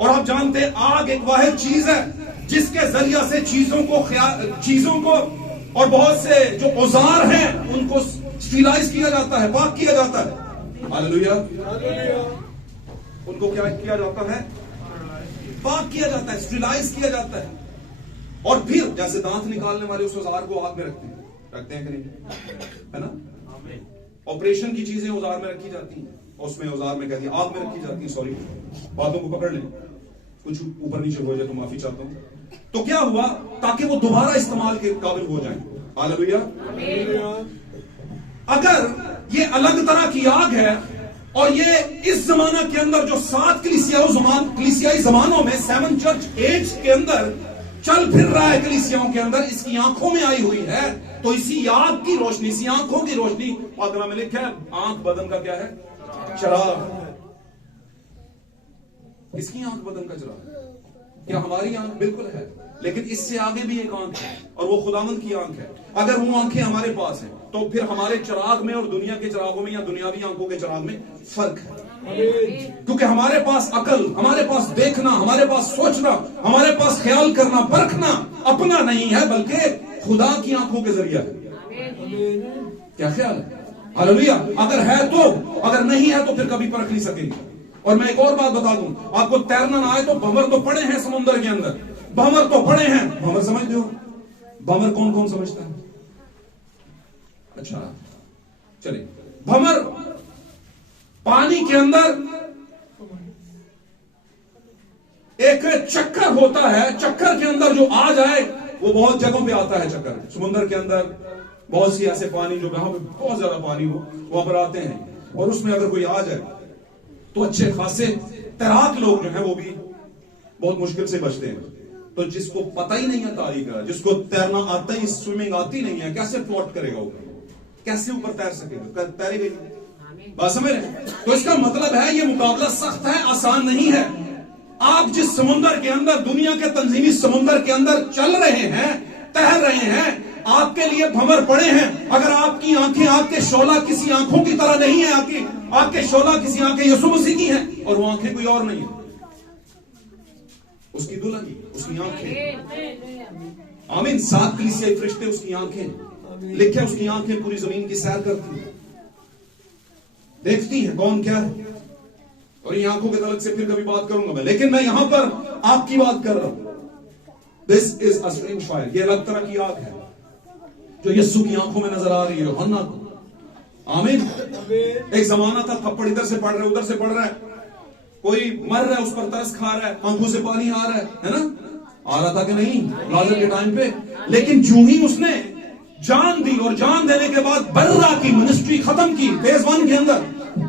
और आप जानते हैं आग एक वाहिद चीज है जिसके जरिया से चीजों को और बहुत से जो औजार हैं उनको स्टीलाइज किया जाता है, पाक किया जाता है। हालेलुया। उनको क्या किया जाता है? पाक किया जाता है, स्टीलाइज किया जाता है। और फिर जैसे दांत निकालने वाले उस औजार को आग में रखते हैं कि नहीं, है ना? ऑपरेशन की चीजें औजार में रखी जाती हैं, उसमें औजार में कहती है आग में रखी जाती है। सॉरी, बातों को पकड़ लें, कुछ ऊपर नीचे हो जाए तो माफी चाहता हूं। तो क्या हुआ? ताकि वो दोबारा इस्तेमाल के काबिल हो जाए। हालेलुया। अगर ये अलग तरह की आग है और ये इस जमाना के अंदर जो 7 कलीसियाई जमानों में 7 चर्च एज के अंदर चल फिर रहा है, कलीसियाओं के अंदर इसकी आंखों में आई हुई है, तो इसी आग की रोशनी, इसी आंखों की रोशनी, पाकलाम में लिखा है आंख बदन का क्या है? चिराग। इसकी आंख बदन का चिराग। क्या हमारी आंख? बिल्कुल है, लेकिन इससे आगे भी एक आंख है और वो खुदावंद की आंख है। अगर वो आंखें हमारे पास हैं तो फिर हमारे चिराग में और दुनिया के चिरागों में या दुनियावी आंखों के चिराग में फर्क है। क्योंकि हमारे पास अकल, हमारे पास देखना, हमारे पास सोचना, हमारे पास ख्याल करना, परखना अपना नहीं है बल्कि खुदा की आंखों के जरिए है। क्या ख्याल है? हालेलुया। अगर है तो, अगर नहीं है तो फिर कभी परख नहीं सकेंगे। और मैं एक और बात बता दूं, आपको तैरना ना आए तो भंवर तो पड़े हैं समुद्र के अंदर, भंवर तो पड़े हैं। भंवर समझते हो? भंवर कौन कौन समझता है? अच्छा चलिए, भंवर पानी के अंदर एक चक्कर होता है, चक्कर के अंदर जो आ जाए वो बहुत जगहों पे आता है। चक्कर समुद्र के अंदर बहुत सी ऐसे पानी जो वहां पे बहुत ज्यादा पानी हो वहां पर आते हैं, और उसमें अगर कोई आ जाए तो अच्छे खासे तैराक लोग जो हैं वो भी बहुत मुश्किल से बचते हैं। तो जिसको पता ही नहीं है तारीख का, जिसको तैरना आता ही, स्विमिंग आती नहीं है, कैसे फ्लोट करेगा ऊपर? कैसे ऊपर तैर सकेगा? तैरेगा ही। बात समझ रहे? तो इसका मतलब है ये मुकाबला सख्त है, आसान नहीं है। आप जिस समुद्र के अंदर, दुनिया के तंजीमी समुद्र के अंदर चल रहे हैं, तैर रहे हैं, आपके लिए भंवर पड़े हैं। अगर आपकी आंखें, आपके शोला किसी आंखों की तरह नहीं है, आपके शोला किसी आंखें यीशु मसीह की हैं और वो आंखें कोई और नहीं है, उसकी दुल्हन, उसकी आंखें। आमीन। 7 कलीसियाई फरिश्ते उसकी आंखें, लिखे उसकी आंखें पूरी जमीन की सैर करती हैं, देखती हैं कौन क्या है। और ये आंखों के तलक से फिर कभी बात करूंगा मैं, लेकिन मैं यहां पर आपकी बात कर रहा हूं। This is a strange fire, ये अलग तरह की आग है जो यीशु की आंखों में नजर आ रही है यूहन्ना को। आमीन। एक जमाना था, थप्पड़ इधर से पड़ रहे, उधर से पड़ रहा है, कोई मर रहा है, उस पर तरस खा रहा है, आंखों से पानी आ रहा है ना? आ रहा था कि नहीं लाजर के टाइम पे? लेकिन जो ही उसने जान दी और जान देने के बाद बर्रा की मिनिस्ट्री खत्म की, फेज 1 के अंदर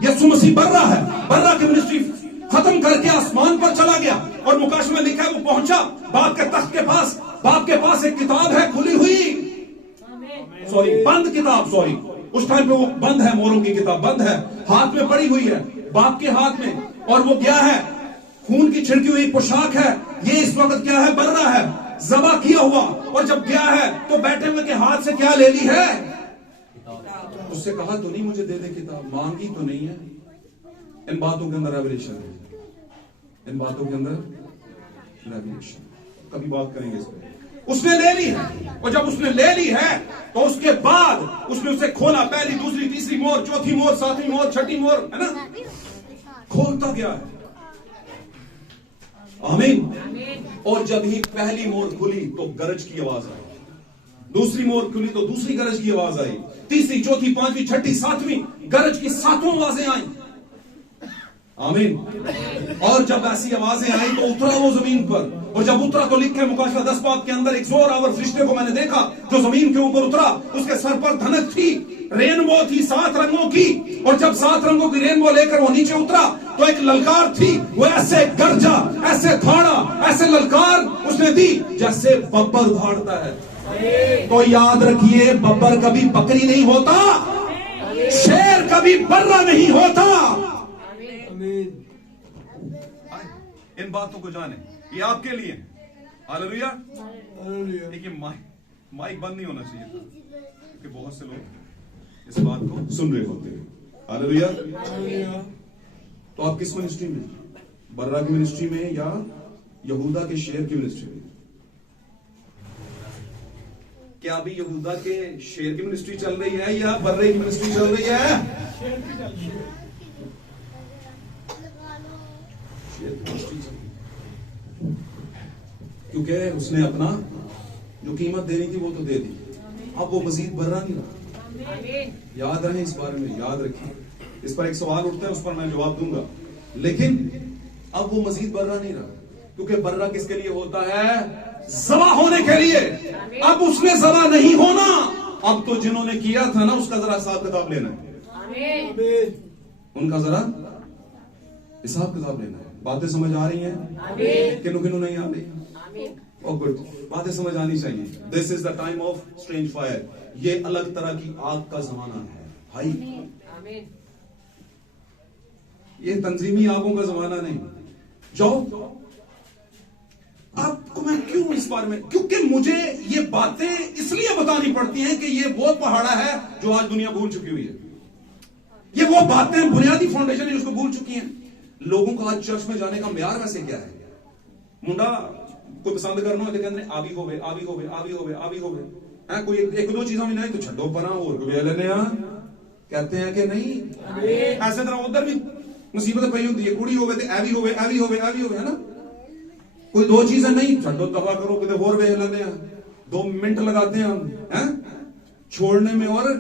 यीशु मसीह बर्रा है, बर्रा की मिनिस्ट्री खत्म करके आसमान पर चला गया। और मुकाश में लिखा है वो पहुंचा बाप के तख्त के पास, बाप के पास एक किताब है खुली हुई, सॉरी बंद किताब, सॉरी उस टाइम पे वो बंद है, मोरों की किताब बंद है, हाथ में पड़ी हुई है बाप के हाथ में। और वो क्या है? खून की छिड़की हुई पोशाक है, ये इस वक्त क्या है? बर्रा है, ज़बा किया हुआ। और जब गया है तो बैठे हुए के हाथ से क्या ले ली है? उससे कहा तो नहीं मुझे दे दे किताब, मांगी तो नहीं है। इन बातों के अंदर रेवलेशन है, इन बातों के अंदर रेवलेशन, कभी बात करेंगे इस पर। उसने ले ली है, और जब उसने ले ली है तो उसके बाद उसने उसे खोला, पहली, दूसरी, तीसरी मोर, चौथी मोर, सातवीं मोर, छठी मोर, है ना? खोलता गया है। आमीन। और जब ही पहली मोर खुली तो गरज की आवाज आई, दूसरी मोर खुली तो दूसरी गरज की आवाज आई, तीसरी, चौथी, पांचवी, छठी, सातवीं गरज की 7 आवाजें आई। आमीन। और जब ऐसी आवाजें आई तो उतरा वो जमीन पर, और जब उतरा तो लिखे मुकाशवा 10 बाब के अंदर एक जोरावर फरिश्ते को मैंने देखा जो जमीन के ऊपर उतरा, उसके सर पर धनक थी, रेनबो थी 7 रंगों की। और जब 7 रंगों की रेनबो लेकर वो नीचे उतरा तो एक ललकार थी, वो ऐसे गरजा, ऐसे धाड़ा, ऐसे ललकार उसने दी जैसे बब्बर धाड़ता है। तो याद रखिए, बब्बर कभी बकरी नहीं होता, शेर कभी बर्रा नहीं होता। इन बातों को जाने, ये आपके लिए। हालेलुया। देखिए माइक बंद नहीं होना चाहिए था, क्योंकि बहुत से लोग इस बात को सुन रहे होते हैं। हालेलुया। तो आप किस मिनिस्ट्री में? बर्रा की मिनिस्ट्री में या यहूदा के शेर की मिनिस्ट्री में? क्या अभी यहूदा के शेर की मिनिस्ट्री चल रही है या बर्रे की मिनिस्ट्री चल रही है? शेर की चल रही है। क्योंकि उसने अपना जो कीमत देनी थी वो तो दे दी, अब वो मजीद बर्रा नहीं रहा। याद रहे इस बारे में, याद रखिए। इस पर एक सवाल उठता है, उस पर मैं जवाब दूंगा, लेकिन अब वो मजीद बर्रा नहीं रहा, क्योंकि बर्रा किसके लिए होता है? ज़बा होने के लिए। अब उसने ज़बा नहीं होना, अब तो जिन्होंने किया था ना उसका जरा हिसाब किताब लेना है, उनका जरा हिसाब किताब लेना है। बातें समझ आ रही हैं? किन्हों किन्हों नहीं आ रही? और गुड, बातें समझ आनी चाहिए। This is the time of strange fire, ये अलग तरह की आग का जमाना है भाई, ये तंजीमी आगों का जमाना नहीं। जाओ, आपको मैं क्यों इस बारे में, क्योंकि मुझे ये बातें इसलिए बतानी पड़ती हैं कि ये वो पहाड़ा है जो आज दुनिया भूल चुकी हुई है, ये वो बातें बुनियादी फाउंडेशन है उसको भूल चुकी हैं। लोगों का आज चर्च में जाने का म्यार वैसे क्या है? मुंडा कोई पसंद करना हो कहते आवी होवे, आवी होवे, आवी होवे, आवी होवे, है कोई एक दो चीजों में नहीं तो छड्डो परा और कोई लेने कहते हैं कि नहीं। ऐसे तरह उधर भी मुसीबत पई होती है, कुड़ी होवे ते एवी होवे, एवी होवे, एवी होवे, है ना? कोई 2 चीजें नहीं, छड्डो दफा करो, किते होर वेख लेने 2 मिनट लगाते हैं हम, हैं छोड़ने में और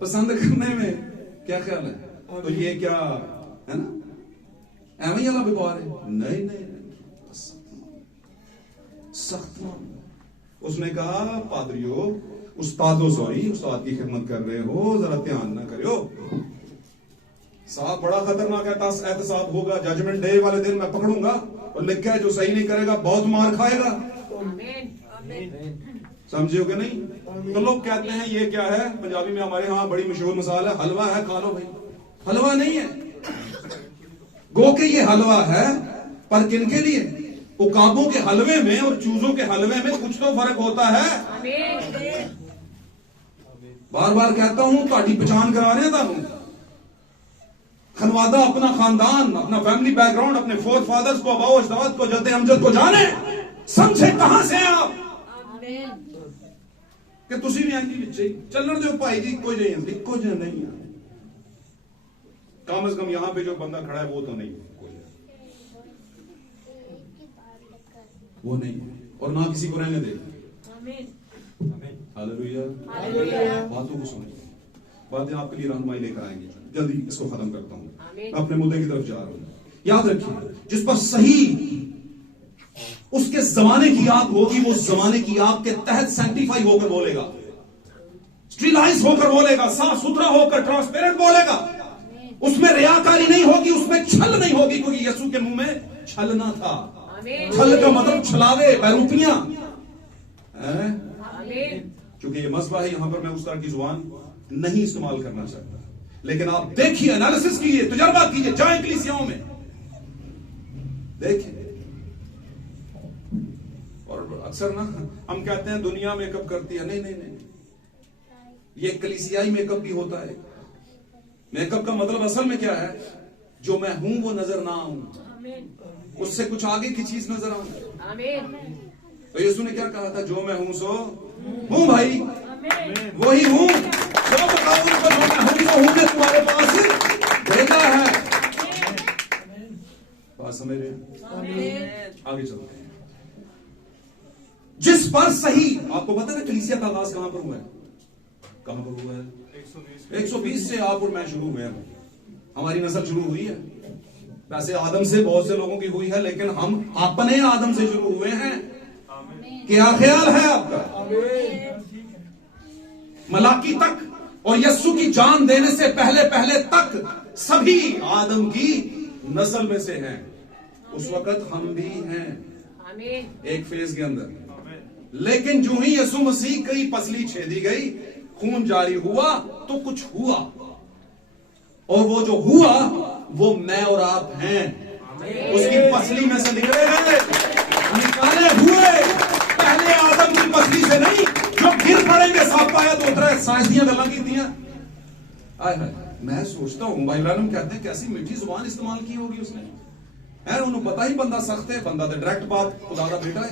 पसंद करने में, क्या ख्याल है? तो ये क्या है ना, एवं ही वाला व्यवहार है? नहीं नहीं, सख्त मामला। उसने कहा पादरियों, उस्तादों, सॉरी उस्ताद की खिदमत कर रहे हो, जरा ध्यान ना करो, साहब बड़ा खतरनाक एहतसाब होगा, जजमेंट डे वाले दिन मैं पकड़ूंगा और लिखा है जो सही नहीं करेगा बहुत मार खाएगा। समझे हो कि नहीं? तो लोग कहते हैं ये क्या है, पंजाबी में हमारे यहाँ बड़ी मशहूर मिसाल है, हलवा है खा लो भाई। हलवा नहीं है, गो के ये हलवा है, पर किनके लिए? उकाबों के हलवे में और चूजों के हलवे में कुछ तो फर्क होता है। बार बार कहता हूं ਤੁਹਾਡੀ पहचान करा रहे हैं ਤੁਹਾਨੂੰ खनवादा अपना खानदान अपना फैमिली बैकग्राउंड अपने फोर फादर्स को अबाओ अजदाद को जद्दे अमजद को जाने समझे कहां से हैं आप कि तुसी भी आंगी विच चलण दो भाई जी कोई नहीं इको जो नहीं है कम से कम यहां पे जो बंदा खड़ा है वो तो नहीं कोई वो नहीं है और ना किसी को रहने दे हालेलुया बातों को सुनिए बातें आपके लिए रहनुमाई लेकर आएंगे जल्दी इसको खत्म करता हूं मैं अपने मुद्दे की तरफ जा रहा हूं याद रखिए जिस पर सही उसके जमाने की आग होगी वो जमाने की आग के तहत सैंक्टिफाई होकर बोलेगा स्टीलाइज होकर बोलेगा साफ सुथरा होकर ट्रांसपेरेंट बोलेगा उसमें रियाकारी नहीं होगी उसमें छल नहीं होगी क्योंकि यीशु के मुंह में छलना था छल का मतलब छलावे बैरूपियां क्योंकि ये मसला है यहां पर मैं उस तरह की जुबान नहीं इस्तेमाल करना चाहता लेकिन आप देखिए एनालिसिस कीजिए तजर्बा कीजिए जाए कलीसियाओं में देखिए और अक्सर ना हम कहते हैं दुनिया मेकअप करती है नहीं नहीं नहीं ये कलीसियाई मेकअप भी होता है मेकअप का मतलब असल में क्या है जो मैं हूं वो नजर ना आऊं उससे कुछ आगे की चीज नजर आऊं तो यीशु ने क्या कहा था जो मैं हूं सो हूं भाई वही हूं जो बताओ उनको जो मैं हूं वो हूं ने तुम्हारे पास भेजा है बात समझ रहे आगे चलते हैं जिस पर सही आपको पता है कलीसिया का आगाज कहां पर हुआ है कहां पर हुआ है 120 से आप और मैं शुरू हुए हैं हमारी नस्ल शुरू हुई है वैसे आदम से बहुत से लोगों की हुई है लेकिन हम अपने आदम से शुरू हुए हैं क्या ख्याल है आपका मलाकी तक और यस्सु की जान देने से पहले पहले तक सभी आदम की नस्ल में से हैं उस वक्त हम भी हैं एक फेज के अंदर लेकिन जो ही यीशु मसीह की पसली छेदी गई खून जारी हुआ तो कुछ हुआ और वो जो हुआ वो मैं और आप हैं उसकी पसली में से निकले गए निकाले हुए पहले आदम की पसली से नहीं जो गिर पड़ेंगे साफ पाया तो उतरा साइंस दियां गल्लां कीतियां आय हाय मैं सोचता हूं भाई रानम कहते हैं कैसी मीठी जुबान इस्तेमाल की होगी उसने है उन्हें पता ही बंदा सख्त है बंदा तो डायरेक्ट बात खुदा दा बेटा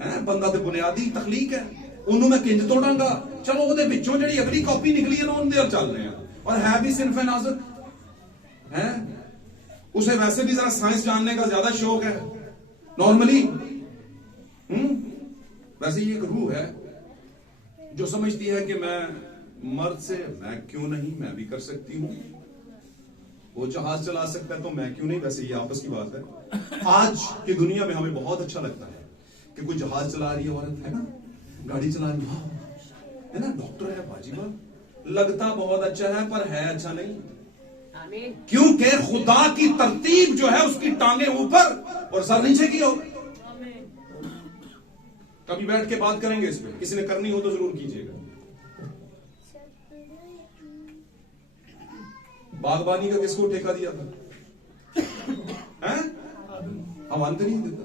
है बंदा तो बुनियादी तखलीक है उन्होंने मैं किंज तोड़ांगा चलो ਉਹਦੇ ਵਿੱਚੋਂ ਜਿਹੜੀ ਅਗਲੀ ਕਾਪੀ ਨਿਕਲੀ ਹੈ ਨਾ ਉਹਦੇ ਨਾਲ ਚੱਲ ਰਹੇ हैं और है भी सिर्फ नाजुक है उसे वैसे भी जरा साइंस जानने का ज्यादा शौक है नॉर्मली वैसे ये एक रूह है जो समझती है कि मैं मर्द से मैं क्यों नहीं मैं भी कर सकती हूं वो जहाज चला सकता है तो मैं क्यों नहीं वैसे ये आपस की बात है आज की दुनिया में हमें बहुत अच्छा लगता है कि कोई जहाज चला रही है औरत है ना गाड़ी चला रही है ना डॉक्टर है बाजीगर लगता बहुत अच्छा है पर है अच्छा नहीं क्योंकि खुदा की तरतीब जो है उसकी टांगे ऊपर और सर नीचे की हो कभी बैठ के बात करेंगे इस पे किसी ने करनी हो तो जरूर कीजिएगा बागबानी का किसको ठेका दिया था हैं? हम अंत नहीं देता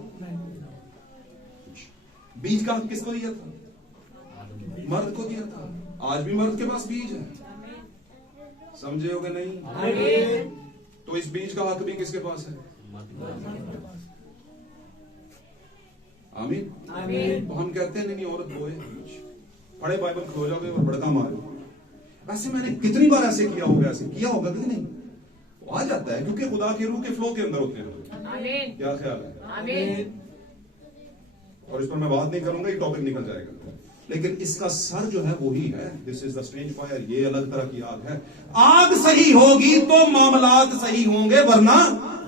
बीज का किसको दिया था मर्द को दिया था आज भी मर्द के पास बीज है समझे होगे नहीं तो इस बीज का हक भी किसके पास है आमीन तो हम कहते हैं नहीं औरत बोए पढ़े बाइबल खो जाओगे और बड़का मारे वैसे मैंने कितनी बार ऐसे किया होगा कि नहीं आ जाता है क्योंकि खुदा के रूह के फ्लो के अंदर होते हैं क्या ख्याल है और इस पर मैं बात नहीं करूंगा ये टॉपिक निकल जाएगा लेकिन इसका सर जो है वही है this is the strange fire ये अलग तरह की आग है आग सही होगी तो मामलात सही होंगे वरना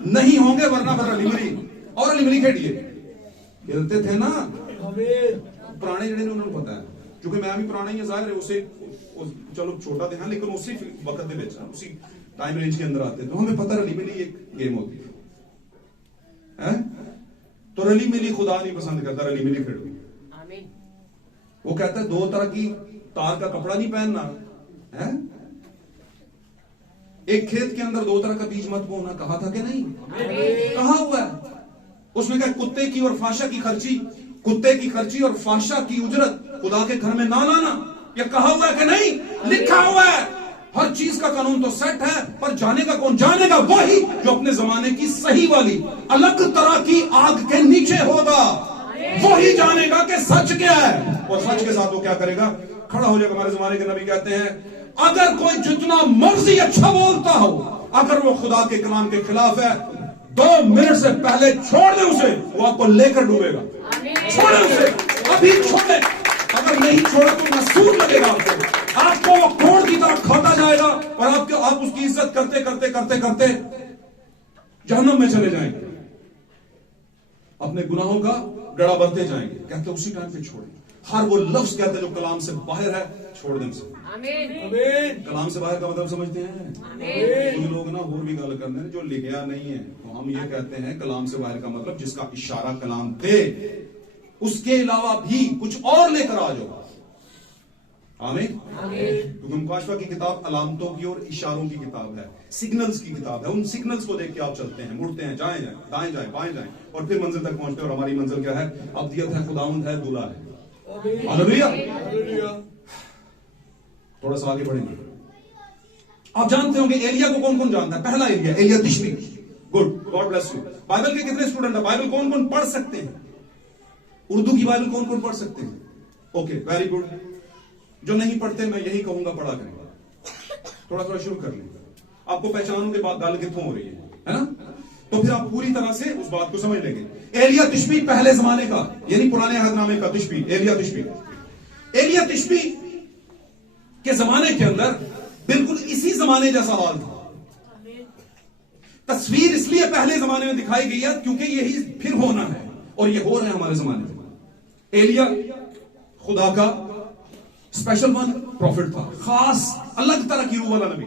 नहीं होंगे वरना फिर अलीमरी और अलीमरी खेलिए खेलते थे ना पुराने जड़े ने उन्होंने पता है क्योंकि मैं भी पुराना ही जाहिर है उसे चलो छोटा थे लेकिन उसी वक्त दे विच उसी टाइम रेंज के अंदर आते तो हमें पता रली मिली एक गेम होती है तो रली मिली खुदा नहीं पसंद करता रली मिली खेलो वो कहता है दो तरह की तार का कपड़ा नहीं पहनना है एक खेत के अंदर दो तरह का बीज मत बोना कहा था कि नहीं कहा हुआ है उसमें क्या कुत्ते की और फाशा की खर्ची कुत्ते की खर्ची और फाशा की उजरत खुदा के घर में ना लाना ये कहा हुआ है कि नहीं? लिखा हुआ है। हर चीज का कानून तो सेट है, पर जानेगा कौन? जानेगा वही जो अपने जमाने की सही वाली अलग तरह की आग के नीचे होगा। वही जानेगा कि सच क्या है, और सच के साथ वो क्या करेगा? खड़ा हो जाएगा। हमारे जमाने के नबी कहते हैं, अगर कोई जितना मर्जी अच्छा बोलता हो, अगर वो खुदा के कलाम के खिलाफ है, 2 मिनट से पहले छोड़ दे उसे, वो आपको लेकर डूबेगा। छोड़े उसे, अभी छोड़े। अगर नहीं छोड़े तो महसूस लगेगा आपको वो कोड़ की तरफ खाता जाएगा, और आप उसकी इज्जत करते करते करते करते जहन्नम में चले जाएंगे, अपने गुनाहों का गड़ा बढ़ते जाएंगे। कहते उसी टाइम पे छोड़े। हर वो लफ्ज कहते जो कलाम से बाहर है, छोड़ दें उसे। कलाम से बाहर का मतलब समझते हैं? कुछ लोग ना और भी गल करते हैं जो लिखा नहीं है, तो हम ये कहते हैं कलाम से बाहर का मतलब जिसका इशारा कलाम दे, उसके अलावा भी कुछ और लेकर आ जाओ। आमीन। क्योंकि मुकाशफा की किताब अलामतों की और इशारों की किताब है, सिग्नल्स की किताब है। उन सिग्नल्स को देख के आप चलते हैं, मुड़ते हैं, जाएं जाएं, दाएं जाएं, बाएं जाएं, और फिर मंजिल तक पहुंचते हैं। और हमारी मंजिल क्या है? अब्दियत है, खुदावंद है, दूल्हा है। हालेलुया। थोड़ा सा आगे बढ़ेंगे। आप जानते होंगे एलिया को कौन कौन जानता है? पहला एलिया तिशबी। Good, God bless you. Bible के कितने स्टूडेंट है? बाइबल कौन कौन पढ़ सकते हैं? उर्दू की बाइबल कौन कौन पढ़ सकते हैं? Okay, very good. जो नहीं पढ़ते मैं यही कहूंगा पढ़ा करेंगे। थोड़ा थोड़ा शुरू कर लेंगे। आपको पहचानों के बाद गाल कितों हो रही है ना? तो फिर आप पूरी तरह से उस बात को समझ लेंगे। एलिया तिशबी पहले जमाने का, यानी पुराने अहदनामे का तिशबी, एलिया तिशबी के जमाने के अंदर बिल्कुल इसी जमाने जैसा हाल था। तस्वीर इसलिए पहले जमाने में दिखाई गई है क्योंकि यही फिर होना है, और ये हो रहा है हमारे जमाने में। एलिया खुदा का स्पेशल वन प्रॉफिट था, खास अलग तरह की रूह वाला नबी,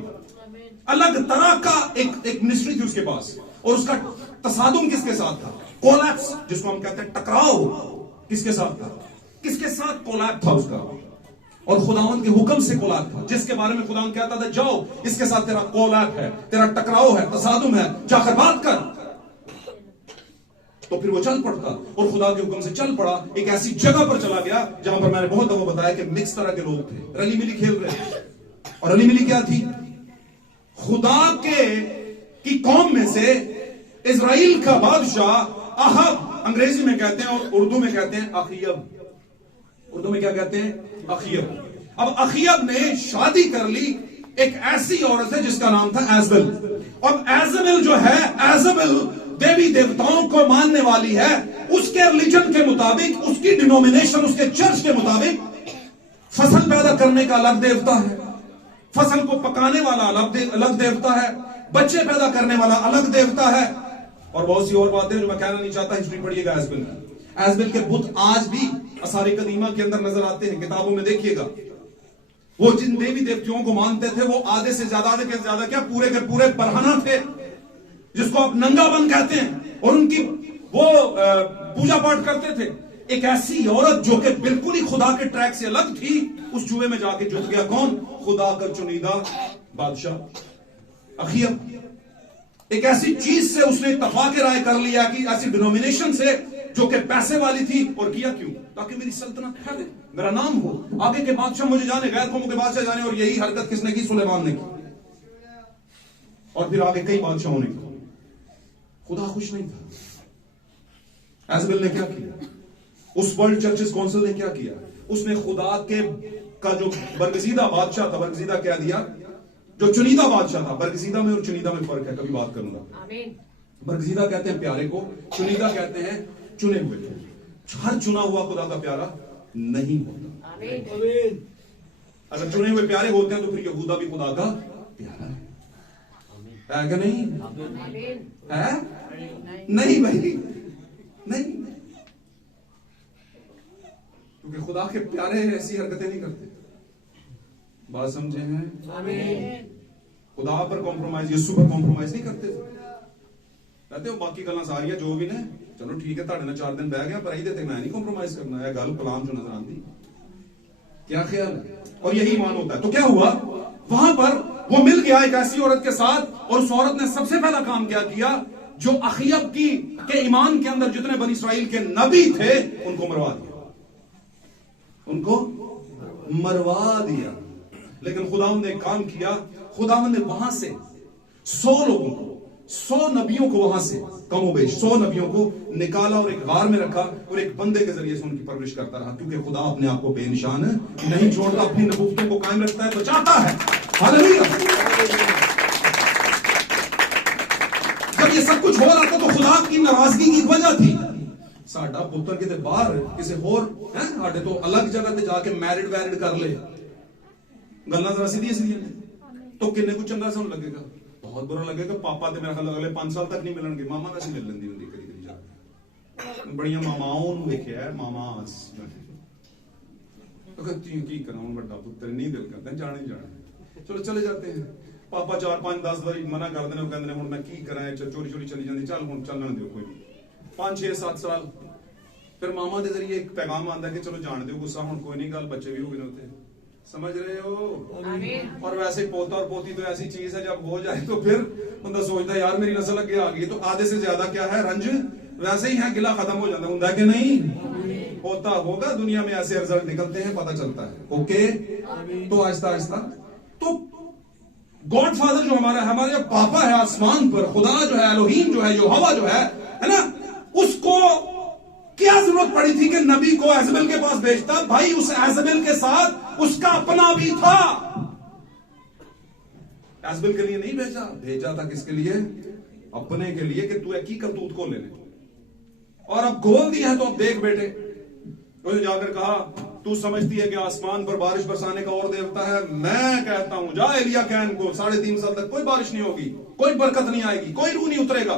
अलग तरह का एक मिनिस्ट्री थी उसके पास। और उसका तसादुम किसके साथ था? कोलैप्स, जिसको हम कहते हैं टकराव, किसके साथ था? किसके साथ कोलैप्स था उसका? और खुदावंद के हुक्म से कोलैप्स था, जिसके बारे में खुदावंद कहता था, जाओ इसके साथ तेरा कोलैप्स है, तेरा टकराव है, तसादुम है, जाकर बात कर। तो फिर वो चल पड़ता, और खुदा के हुक्म से चल पड़ा। एक ऐसी जगह पर चला गया जहां पर मैंने बहुत दफा बताया कि मिक्स तरह के लोग थे, रली मिली खेल रहे थे। और रली मिली क्या थी? खुदा की कौम में से इजराइल का बादशाह अहब, अंग्रेजी में कहते हैं और उर्दू में कहते हैं अखियब। उर्दू में क्या कहते हैं? अखियब। अब अखियब ने शादी कर ली एक ऐसी औरत है जिसका नाम था एजबेल। और एजबेल जो है, एजबेल देवी देवताओं को मानने वाली है। उसके रिलीजन के मुताबिक, उसकी डिनोमिनेशन, उसके चर्च के मुताबिक फसल पैदा करने का अलग देवता है, फसल को पकाने वाला अलग देवता है, बच्चे पैदा करने वाला अलग देवता है, और बहुत सी और बातें जो मैं कहना नहीं चाहता। हिस्ट्री पढ़िएगा एजबेल की। एजबेल के बुत आज भी असारी कदीमा के अंदर नजर आते हैं, किताबों में देखिएगा। वो जिन देवी देवताओं को मानते थे वो आधे से ज्यादा क्या पूरे के पूरे बरहना थे, जिसको आप नंगावन कहते हैं, और उनकी वो पूजा पाठ करते थे। एक ऐसी औरत जो कि बिल्कुल ही खुदा के ट्रैक से अलग थी, उस जुए में जाके जुट गया कौन? खुदा का चुनिंदा बादशाह अखियब। एक ऐसी चीज से उसने इत्तफाक राय कर लिया कि ऐसी डिनोमिनेशन से जो कि पैसे वाली थी। और किया क्यों? ताकि मेरी सल्तनत फैले, मेरा नाम हो, आगे के बादशाह मुझे जाने, गैर कौमों के बादशाह जाने। और यही हरकत किसने की? सुलेमान ने की, और फिर आगे कई बादशाहों ने की। खुदा खुश नहीं था। एजबेल ने क्या किया? उस वर्ल्ड चर्चेस काउंसिल ने क्या किया? उसने खुदा के का जो बरगजीदा बादशाह था, बरगजीदा क्या दिया? जो चुनीदा बादशाह था। बरगजीदा में और चुनीदा में फर्क है, कभी बात करूंगा। बरगजीदा कहते हैं प्यारे को, चुनीदा कहते हैं चुने हुए को। हर चुना हुआ खुदा का प्यारा नहीं होता। अगर चुने हुए प्यारे होते हैं तो फिर यहूदा भी खुदा का प्यारा है क्या? नहीं है? नहीं भाई, नहीं, क्योंकि खुदा के प्यारे ऐसी हरकतें नहीं करते। बात समझे हैं? खुदा पर कॉम्प्रोमाइज, यीशु पर कॉम्प्रोमाइज नहीं करते थे। कहते हो बाकी गल्लां सारियां जो भी ने, चलो ठीक है, ਤੁਹਾਡੇ ਨਾਲ 4 दिन बह गया, पर ਇਹਦੇ ਤੇ मैं नहीं कॉम्प्रोमाइज करना है। गल कलाम जो नजर आती, क्या ख्याल है? और यही ईमान होता है। तो क्या हुआ वहां पर? वो मिल गया एक ऐसी औरत के साथ, और उस औरत ने सबसे पहला काम क्या किया? जो अखियब के ईमान के अंदर जितने बनी इस्राइल के नबी थे उनको मरवा दिया, उनको मरवा दिया। लेकिन खुदावंद ने काम किया, खुदावंद ने वहां से 100 लोगों को, 100 नबियों को वहां से कमोबेश 100 नबियों को निकाला और एक गार में रखा और एक बंदे के जरिए से उनकी परवरिश करता रहा, क्योंकि खुदा अपने आप को बेनिशान नहीं छोड़ता, अपनी नबूवतों को कायम रखता है, बचाता है। हालेलुया। जब ये सब कुछ हो रहा था तो खुदा की नाराजगी की वजह थी, साडा पुत्र किते बाहर किसी होर है साडे तो अलग जगह ते जाके मैरिड वैरिड कर ले, गल्लां जरा सीधी सीधी ने, तो किन्ने को चंगा सन लगेगा, बहुत बुरा लगेगा। पापा ते मेरा ख्याल अगले 5 साल तक नहीं मिलणगे, मामा वैसे मिल लेंदी हुंदी करी करी जाके, बड़ियां मामाओं नूं देखिया है, मामा तो कहती हैं की कराऊं, बड़ा पुत्र नहीं दिल करता जाने जाने, चलो चले जाते हैं। पापा 4 5 10 बारी मना कर देने, कहंदे ने हुण मैं की करां, चोरी चोरी चली जांदी, चल हुण चलण दिओ कोई 5 6 7 साल। फिर मामा के जरिए एक पैगाम आंदा कि चलो जान दिओ गुस्सा, हुण कोई नहीं, गल बच्चे भी हो गए होते, समझ रहे हो। और वैसे पोता और पोती तो ऐसी चीज है, जब हो जाए तो फिर बंदा सोचता है यार मेरी नस्ल अगे आ गई, तो आधे से ज्यादा क्या है रंज वैसे ही है, गिला खत्म हो जाता है कि नहीं। होता होगा, दुनिया में ऐसे रिजल्ट निकलते हैं, पता चलता है। ओके, तो आहिस्ता आहिस्ता तो गॉड फादर जो हमारे जो पापा है आसमान पर, खुदा जो है, एलोहीम जो है, यहोवा जो है ना, उसको क्या जरूरत पड़ी थी कि नबी को एजबेल के पास भेजता? भाई उस एजबेल के साथ उसका अपना भी था। एजबेल के लिए नहीं भेजा, भेजा था किसके लिए? अपने के लिए, कि तू एक ही करतूत को लेने, और अब खोल दिया है तो अब देख बेटे। उसने जाकर कहा तू समझती है कि आसमान पर बारिश बरसाने का और देवता है, मैं कहता हूं जा एलिया कैन को, 3.5 साल तक कोई बारिश नहीं होगी, कोई बरकत नहीं आएगी, कोई रूह नहीं उतरेगा,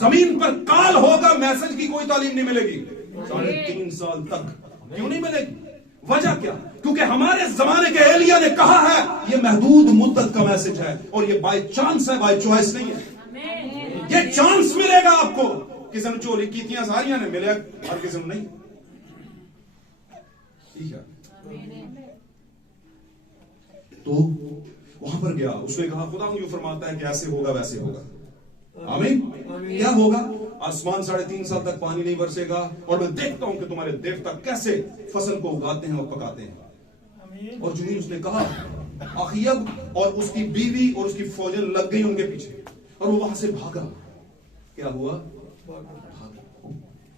जमीन पर काल होगा, मैसेज की कोई तालीम नहीं मिलेगी 3.5 साल तक। क्यों नहीं मिलेगी? वजह क्या? क्योंकि हमारे जमाने के एलिया ने कहा है ये महदूद मुद्दत का मैसेज है, और ये बाय चांस है, बाय चॉइस नहीं है। ये चांस मिलेगा आपको, किसी ने चोरी कीतियां सारियां ने मिले, हर किसी ने नहीं। ठीक है, तो वहां पर गया, उसने कहा खुदा यूं फरमाता है कि ऐसे होगा वैसे होगा। आमीन। क्या होगा? आसमान 3.5 साल तक पानी नहीं बरसेगा, और मैं देखता हूं कि तुम्हारे देवता कैसे फसल को उगाते हैं और पकाते हैं। और जो उसने कहा, अखयब और उसकी बीवी और उसकी फौजन लग गई उनके पीछे, और वो वहां से भागा। क्या हुआ? भागा।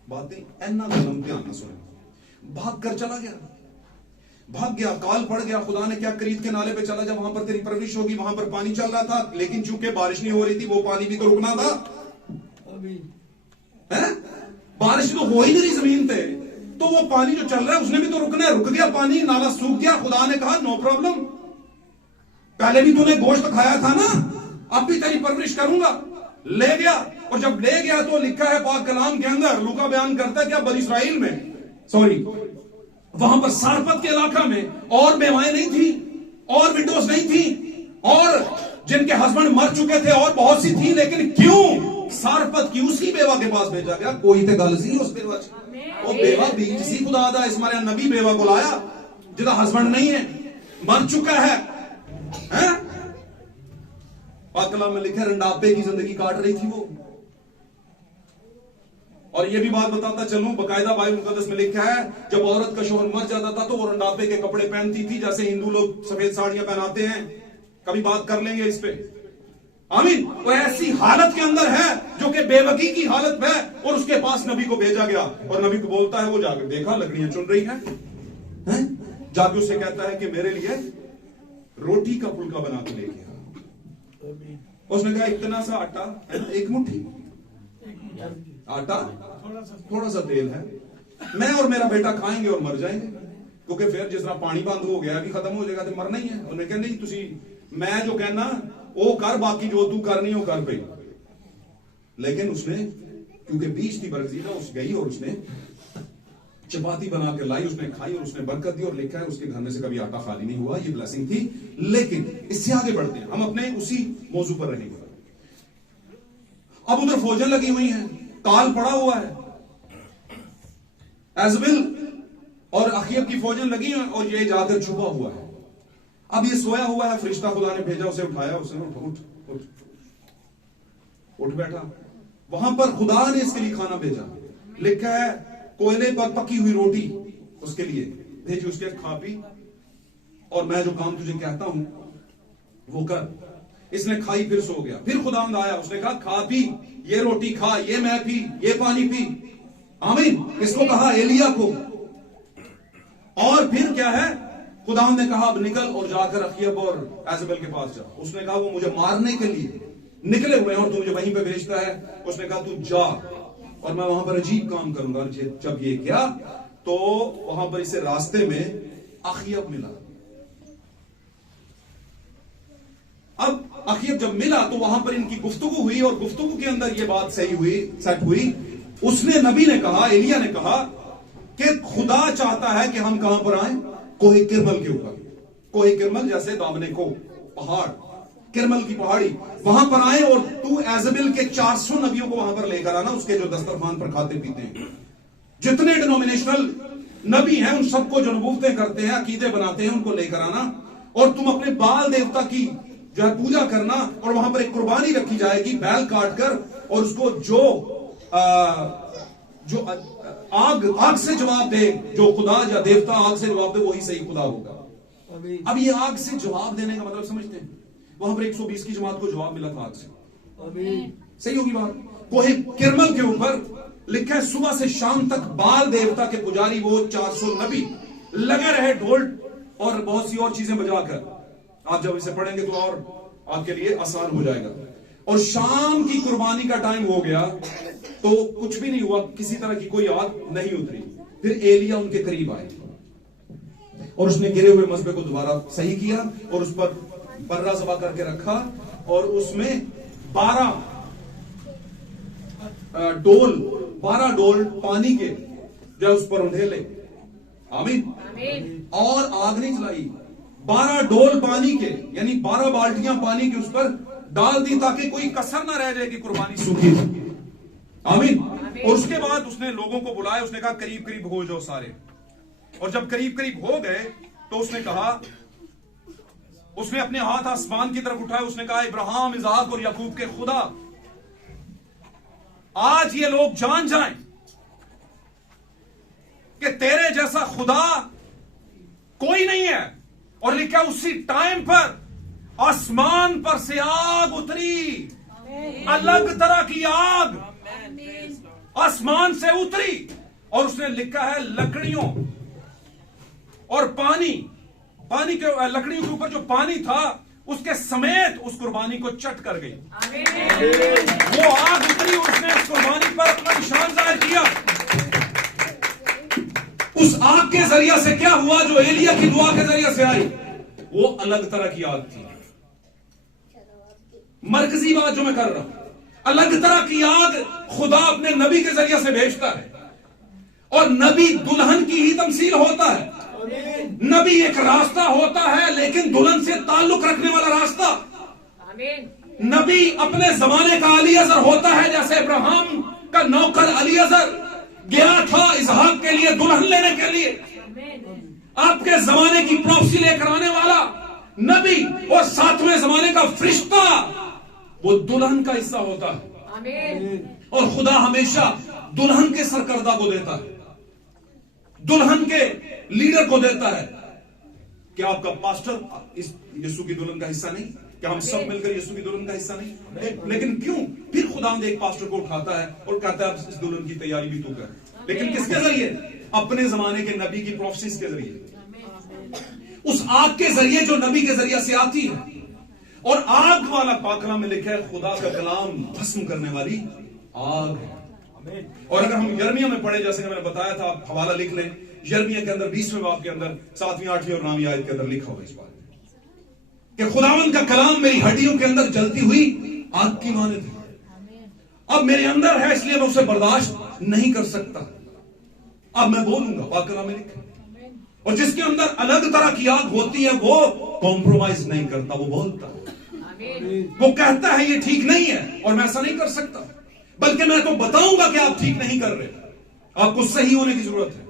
बातें ऐना गलम ध्यान न सुने, भाग कर चला गया, भाग गया, काल पड़ गया। खुदा ने क्या करीत के नाले पे चला, जब वहां पर तेरी परवरिश होगी, वहां पर पानी चल रहा था, लेकिन चूंकि बारिश नहीं हो रही थी, वो पानी भी तो रुकना था, है? बारिश तो हो ही नहीं रही जमीन पे, तो वो पानी जो चल रहा है उसने भी तो रुकना है। रुक गया पानी, नाला सूख गया। खुदा ने कहा नो प्रॉब्लम, पहले भी तूने गोश्त खाया था ना, अब भी तेरी परवरिश करूंगा। ले गया, और जब ले गया तो लिखा है पाक कलाम के अंदर, लूका बयान करता है क्या, बनी इस्राइल में, सॉरी वहां पर सारपत के इलाका में और बेवाएं नहीं थी, और विडोज नहीं थी, और जिनके हस्बैंड मर चुके थे और बहुत सी थी, लेकिन क्यों सारपत की उसी बेवा के पास भेजा गया? कोई तो गल सी उस बेवा, वो बेवा बीज सी खुदा दा, इस मारे नबी बेवा को लाया जिसका हस्बैंड नहीं है, मर चुका है, हैं? पाक कलाम में लिखा है रंडापे की जिंदगी काट रही थी वो। और ये भी बात बताता चलूं, बकायदा बाइबल मुकद्दस में लिखा है जब औरत का शोहर मर जाता था तो वो रंडापे के कपड़े पहनती थी, जैसे हिंदू लोग सफेद साड़ियां पहनाते हैं। कभी बात कर लेंगे इस पे। आमीन। वो ऐसी हालत के अंदर है जो कि बेवकी की हालत है, और उसके पास नबी को भेजा गया, और नबी को बोलता है, वो जाकर देखा लकड़ियां चुन रही हैं, जाके उससे कहता है कि मेरे लिए रोटी का फुलका बना के ले गया। उसने कहा इतना सा आटा, एक मुट्ठी आटा, थोड़ा सा तेल है, मैं और मेरा बेटा खाएंगे और मर जाएंगे, क्योंकि फिर जिस तरह पानी बंद हो गया भी खत्म हो जाएगा तो मरना ही है। उन्हें कहते नहीं तुसी मैं जो कहना वो कर, बाकी जो तू करनी हो कर पे। लेकिन उसने क्योंकि बीच थी बरगजीदा, उस गई और उसने चपाती बना के लाई, उसने खाई और उसने बरकत दी, और लिखा है उसके घर में से कभी आटा खाली नहीं हुआ। ये ब्लेसिंग थी। लेकिन इससे आगे बढ़ते हैं, हम अपने उसी मौजू पर रहेंगे। अब उधर फौजें लगी हुई हैं, काल पड़ा हुआ है, एजबिल और अखयब की फौजें लगी हैं, और ये जाकर छुपा हुआ है। अब ये सोया हुआ है, फरिश्ता खुदा ने भेजा, उसे उठाया, उसने उठ उठ बैठा। वहां पर खुदा ने इसके लिए खाना भेजा, लिखा है कोयले पर पकी हुई रोटी उसके लिए, भेजी उसके खा पी और मैं जो काम तुझे कहता हूं वो कर। इसने खाई फिर सो गया। फिर खुदावंद आया, उसने कहा खा पी, ये रोटी खा, ये मैं पी, ये पानी पी। आमीन। किसको कहा? एलिया को। और फिर क्या है, खुदावंद ने कहा अब निकल और जाकर अखीब और एजेबेल के पास जा। उसने कहा वो मुझे मारने के लिए निकले हुए हैं और तू मुझे वहीं पे भेजता है। उसने कहा तू जा और मैं वहां पर अजीब काम करूंगा। जब ये क्या तो वहां पर इसे रास्ते में अखीब मिला। अब अखीब जब मिला तो वहां पर इनकी गुफ्तगू हुई और गुफ्तगू के अंदर ये बात सही हुई, सेट हुई। उसने, नबी ने कहा, एलिया ने कहा कि खुदा चाहता है कि हम कहां पर आए? कोहे किरमल के ऊपर। कोहे किरमल जैसे दामने को पहाड़, किरमल की पहाड़ी, वहां पर आए और तू एजेबेल के 400 नबियों को वहां पर लेकर आना, उसके जो दस्तरखान पर खाते पीते हैं, जितने डिनोमिनेशनल नबी हैं उन सबको जो नबूवतें करते हैं, अकीदे बनाते हैं, उनको लेकर आना और तुम अपने बाल देवता की जो है पूजा करना और वहां पर एक कुर्बानी रखी जाएगी बैल काट कर, और उसको जो आग से जवाब दे, जो खुदा या देवता आग से जवाब दे वही सही खुदा होगा। अब ये आग से जवाब देने का मतलब समझते हैं? वहां पर 120 की जमात को जवाब मिला था आग से। सही होगी बात? कोहे किरमल के ऊपर लिखा है सुबह से शाम तक बाल देवता के पुजारी, वो 400 नबी लगे रहे ढोल और बहुत सी और चीजें बजाकर। आप जब इसे पढ़ेंगे तो और आपके लिए आसान हो जाएगा। और शाम की कुर्बानी का टाइम हो गया तो कुछ भी नहीं हुआ, किसी तरह की कोई आग नहीं उतरी। फिर एलिया उनके करीब आए और उसने गिरे हुए मसबे को दोबारा सही किया और उस पर बर्रा ज़बा करके रखा और उसमें 12 डोल पानी के जो उस पर उंडेले। आमीन। और आग नहीं जलाई, 12 डोल पानी के यानी 12 बाल्टियां पानी के उस पर डाल दी ताकि कोई कसर ना रह जाए कि कुर्बानी सूखी। आमीन। और उसके बाद उसने लोगों को बुलाया, उसने कहा करीब करीब हो जाओ सारे। और जब करीब करीब हो गए तो उसने कहा, उसने अपने हाथ आसमान की तरफ उठाए, उसने कहा इब्राहिम, इसहाक और याकूब के खुदा, आज ये लोग जान जाएं कि तेरे जैसा खुदा कोई नहीं है। और लिखा उसी टाइम पर आसमान पर से आग उतरी, अलग तरह की आग आसमान से उतरी। और उसने लिखा है लकड़ियों और पानी के, लकड़ियों के ऊपर जो पानी था उसके समेत उस कुर्बानी को चट कर गई। वो आग उतरी और उसने उस कुर्बानी पर अपना निशान जाहिर किया। उस आग के जरिए से क्या हुआ? जो एलिया की दुआ के जरिए से आई वो अलग तरह की आग थी। मरकजी बात जो मैं कर रहा हूं, अलग तरह की आग खुदा अपने नबी के जरिए से भेजता है। और नबी दुल्हन की ही तमसील होता है। नबी एक रास्ता होता है लेकिन दुल्हन से ताल्लुक रखने वाला रास्ता। नबी अपने जमाने का अलीअज़र होता है, जैसे इब्राहिम का नौकर अलीअज़र गया था इसहाक के लिए दुल्हन लेने के लिए। आपके जमाने की प्रॉफसी लेकर आने वाला नबी और 7वें जमाने का फरिश्ता वो दुल्हन का हिस्सा होता है। और खुदा हमेशा दुल्हन के सरकर्दा को देता है, दुल्हन के लीडर को देता है। क्या आपका पास्टर इस यीशु की दुल्हन का हिस्सा नहीं? क्या हम सब मिलकर यीशु की दुल्हन का हिस्सा नहीं? लेकिन क्यों फिर खुदावंद एक पास्टर को उठाता है और कहता है इस दुल्हन की तैयारी भी तू कर। लेकिन किसके जरिए? अपने जमाने के नबी की प्रोफेसीज के जरिए, उस आग के जरिए जो नबी के जरिए से आती है। और आग वाला पाकला में लिखा है खुदा का कलाम भस्म करने वाली आग है। और अगर हम यिर्मयाह में पढ़े, जैसे कि मैंने बताया था, आप हवाला लिख लें, यिर्मयाह के अंदर 20वें बाब के अंदर 7वीं 8वीं और 9वीं आयत के अंदर लिखा हुआ इस बात कि खुदावंद का कलाम मेरी हड्डियों के अंदर जलती हुई आग की मानद है। अब मेरे अंदर है इसलिए मैं उसे बर्दाश्त नहीं कर सकता। अब मैं बोलूंगा, पाकला में लिखा। और जिसके अंदर अलग तरह की आग होती है वो कॉम्प्रोमाइज नहीं करता, वो बोलता है, वो कहता है ये ठीक नहीं है और मैं ऐसा नहीं कर सकता, बल्कि मैं तो बताऊंगा कि आप ठीक नहीं कर रहे, आपको सही होने की जरूरत है।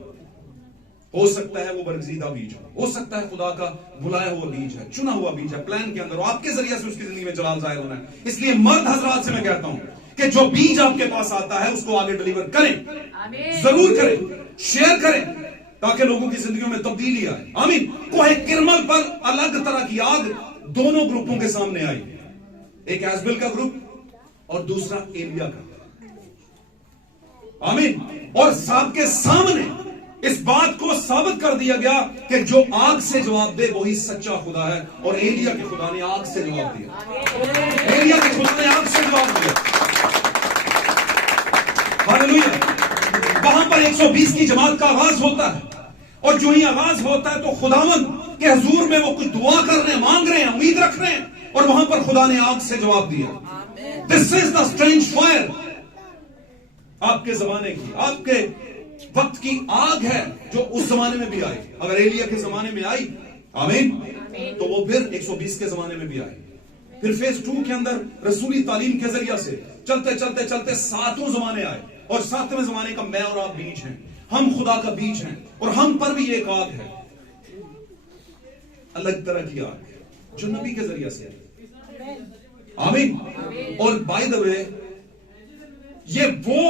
हो सकता है वो बरगजीदा बीज हो सकता है खुदा का बुलाया हुआ बीज है, चुना हुआ बीज है प्लान के अंदर, और आपके जरिए से उसकी जिंदगी में जलाल जाहिर होना है। इसलिए मर्द हजरात से मैं कहता हूं कि जो बीज आपके पास आता है उसको आगे डिलीवर करें, जरूर करें, शेयर करें, ताकि लोगों की जिंदगियों में तब्दीली आए। आमीन। कोहे किरमल पर अलग तरह की आग दोनों ग्रुपों के सामने आई, एक एजबेल का ग्रुप और दूसरा एलिया का। आमीन। और सबके सामने इस बात को साबित कर दिया गया कि जो आग से जवाब दे वही सच्चा खुदा है, और एलिया के खुदा ने आग से जवाब दिया। एलिया के खुदा ने आग से जवाब दिया। हालेलुया। वहां पर 120 की जमात का आगाज होता है, और जो ही आगाज होता है तो खुदावन के हुजूर में वो कुछ दुआ कर रहे हैं, मांग रहे हैं, उम्मीद रख रहे हैं, और वहां पर खुदा ने आग से जवाब दिया। This is the strange fire. आपके जमाने की, आपके वक्त की आग है जो उस जमाने में भी आई। अगर एलिया के जमाने में आई, आमीन, तो वो फिर 120 के जमाने में भी आई। फिर फेज 2 के अंदर रसूली तालीम के जरिए से चलते चलते चलते सातों जमाने आए, और सातवें जमाने का मैं और आप बीज हैं, हम खुदा का बीज हैं, और हम पर भी एक आग है, अलग तरह की आग जो नबी के जरिए से आई। आमीन। और बाय द वे ये वो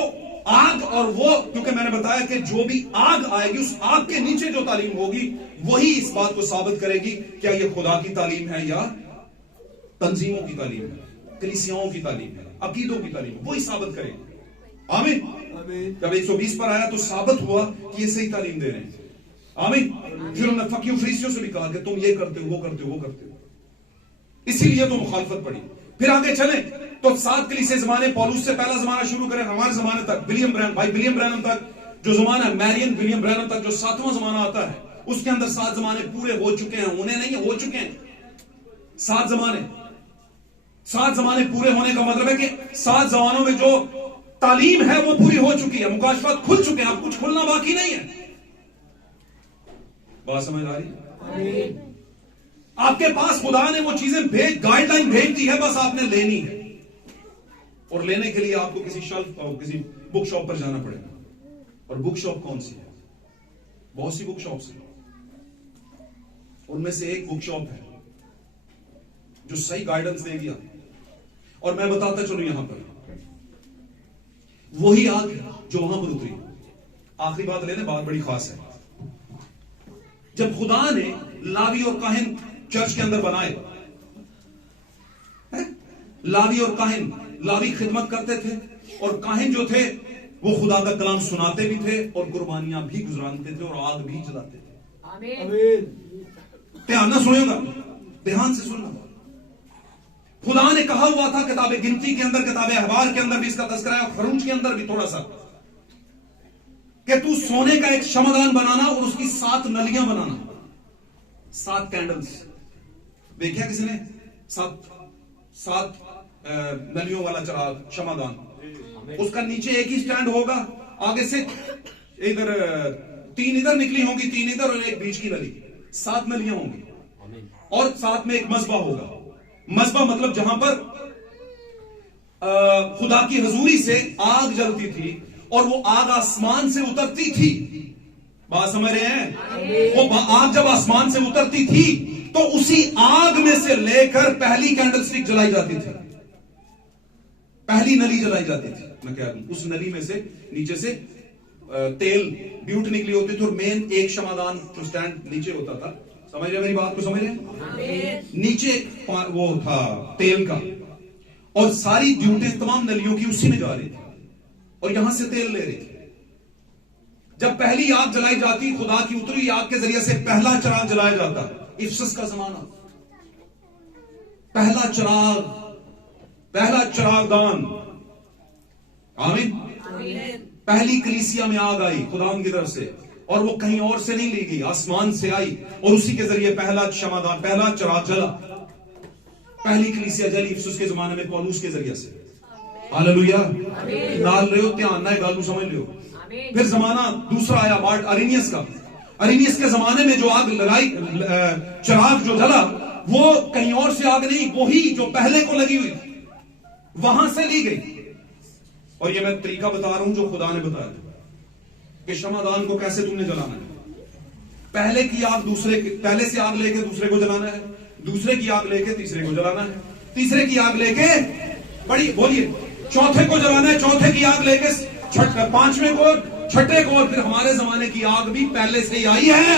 आग, और वो, क्योंकि मैंने बताया कि जो भी आग आएगी उस आग के नीचे जो तालीम होगी वही इस बात को साबित करेगी क्या ये खुदा की तालीम है या तंजीमों की तालीम है, कलीसियाओं की तालीम है, अकीदों की तालीम, वही साबित करेगी। आमीन। जब 120 पर आया तो साबित हुआ कि ये सही तालीम दे रहे हैं। आमीन। फिर उन्होंने फकीयों फरीसियों से भी कहा कि तुम ये करते हो, वो करते हो, वो करते हो, इसीलिए तो मुखालफत पड़ी। फिर आगे चले तो 7 कलीसिया जमाने, पौलुस से पहला जमाना शुरू करें हमारे जमाने तक, विलियम ब्रैनम तक जो जमाना है, मैरियन विलियम ब्रैनम तक जो 7वां जमाना आता है, उसके अंदर 7 जमाने पूरे हो चुके हैं, उन्हें नहीं हो चुके हैं। 7 जमाने पूरे होने का मतलब है कि 7 जमानों में जो तालीम है वो पूरी हो चुकी है, मुकाशफात खुल चुके हैं, अब कुछ खुलना बाकी नहीं है। बात समझ आ रही है? आपके पास खुदा ने वो चीजें गाइडलाइन भेज दी है, बस आपने लेनी है, और लेने के लिए आपको किसी शेल्फ और किसी बुक शॉप पर जाना पड़ेगा। और बुक शॉप कौन सी है? बहुत सी बुक शॉप्स हैं, उनमें से एक बुक शॉप है जो सही गाइडेंस देगी आपको। और मैं बताता चलूं, यहां पर वही आग जो वहां पर उतरी। आखिरी बात लेने, बात बड़ी खास है। जब खुदा ने लावी और काहिन चर्च के अंदर बनाए, लावी और काहिन, लावी खिदमत करते थे और काहिन जो थे वो खुदा का कलाम सुनाते भी थे और कुर्बानियां भी गुजराते थे और आग भी जलाते थे। आमीन। ध्यान ना सुनेगा, ध्यान से सुनना। खुदा ने कहा हुआ था किताबे गिनती के अंदर, किताबे अहबार के अंदर भी इसका तज़किरा है, खरूज के अंदर भी थोड़ा सा, कि तू सोने का एक शमदान बनाना और उसकी 7 नलियां बनाना, 7 कैंडल्स। देखा किसी ने 7 नलियों वाला चिराग शमदान, उसका नीचे एक ही स्टैंड होगा, आगे से इधर 3 इधर निकली होंगी, 3 इधर और एक बीच की नली, 7 नलियां होंगी, और साथ में एक मस्बा होगा। मस्बा मतलब जहां पर खुदा की हजूरी से आग जलती थी और वो आग आसमान से उतरती थी। बात समझ रहे हैं? वो आग जब आसमान से उतरती थी तो उसी आग में से लेकर पहली कैंडल स्टिक जलाई जाती थी, पहली नली जलाई जाती थी। मैं कह रहा हूं उस नली में से नीचे से तेल ड्यूट निकली होती थी और मेन एक शमादान जो स्टैंड नीचे होता था। समझ रहे मेरी बात को? समझ रहे? नीचे वो था तेल का, और सारी ड्यूटें तमाम नलियों की उसी में जा रही थी और यहां से तेल ले रही थी। जब पहली आग जलाई जाती, खुदा की उतरी आग के जरिए से पहला चिराग जलाया जाता। इफ्सस का जमाना, पहला चिरागदान। आमीन। पहली कलीसिया में आग आई खुदाम की तरफ से, और वो कहीं और से नहीं ली गई, आसमान से आई, और उसी के जरिए पहला क्षमादान, पहला चिराग जला, पहली कलीसिया जली इफ्सुस के जमाने में पौलुस के जरिए से। हालेलुया। नाल रहे हो, ध्यान ना गालू समझ लियो। फिर जमाना दूसरा आया मार्ट अरीनियस का। अरीनियस के जमाने में जो आग लगाई, चिराग जो जला, वो कहीं और से आग नहीं, वही जो पहले को लगी हुई वहां से ली गई। और ये मैं तरीका बता रहा हूं जो खुदा ने बताया कि शमादान को कैसे तुमने जलाना है। पहले की आग पहले से आग लेके दूसरे को जलाना है, दूसरे की आग लेके तीसरे को जलाना है, तीसरे की आग लेके बोलिए चौथे को जलाना है, चौथे की आग लेके 5वें को, छठे को और फिर हमारे जमाने की आग भी पहले से ही आई है।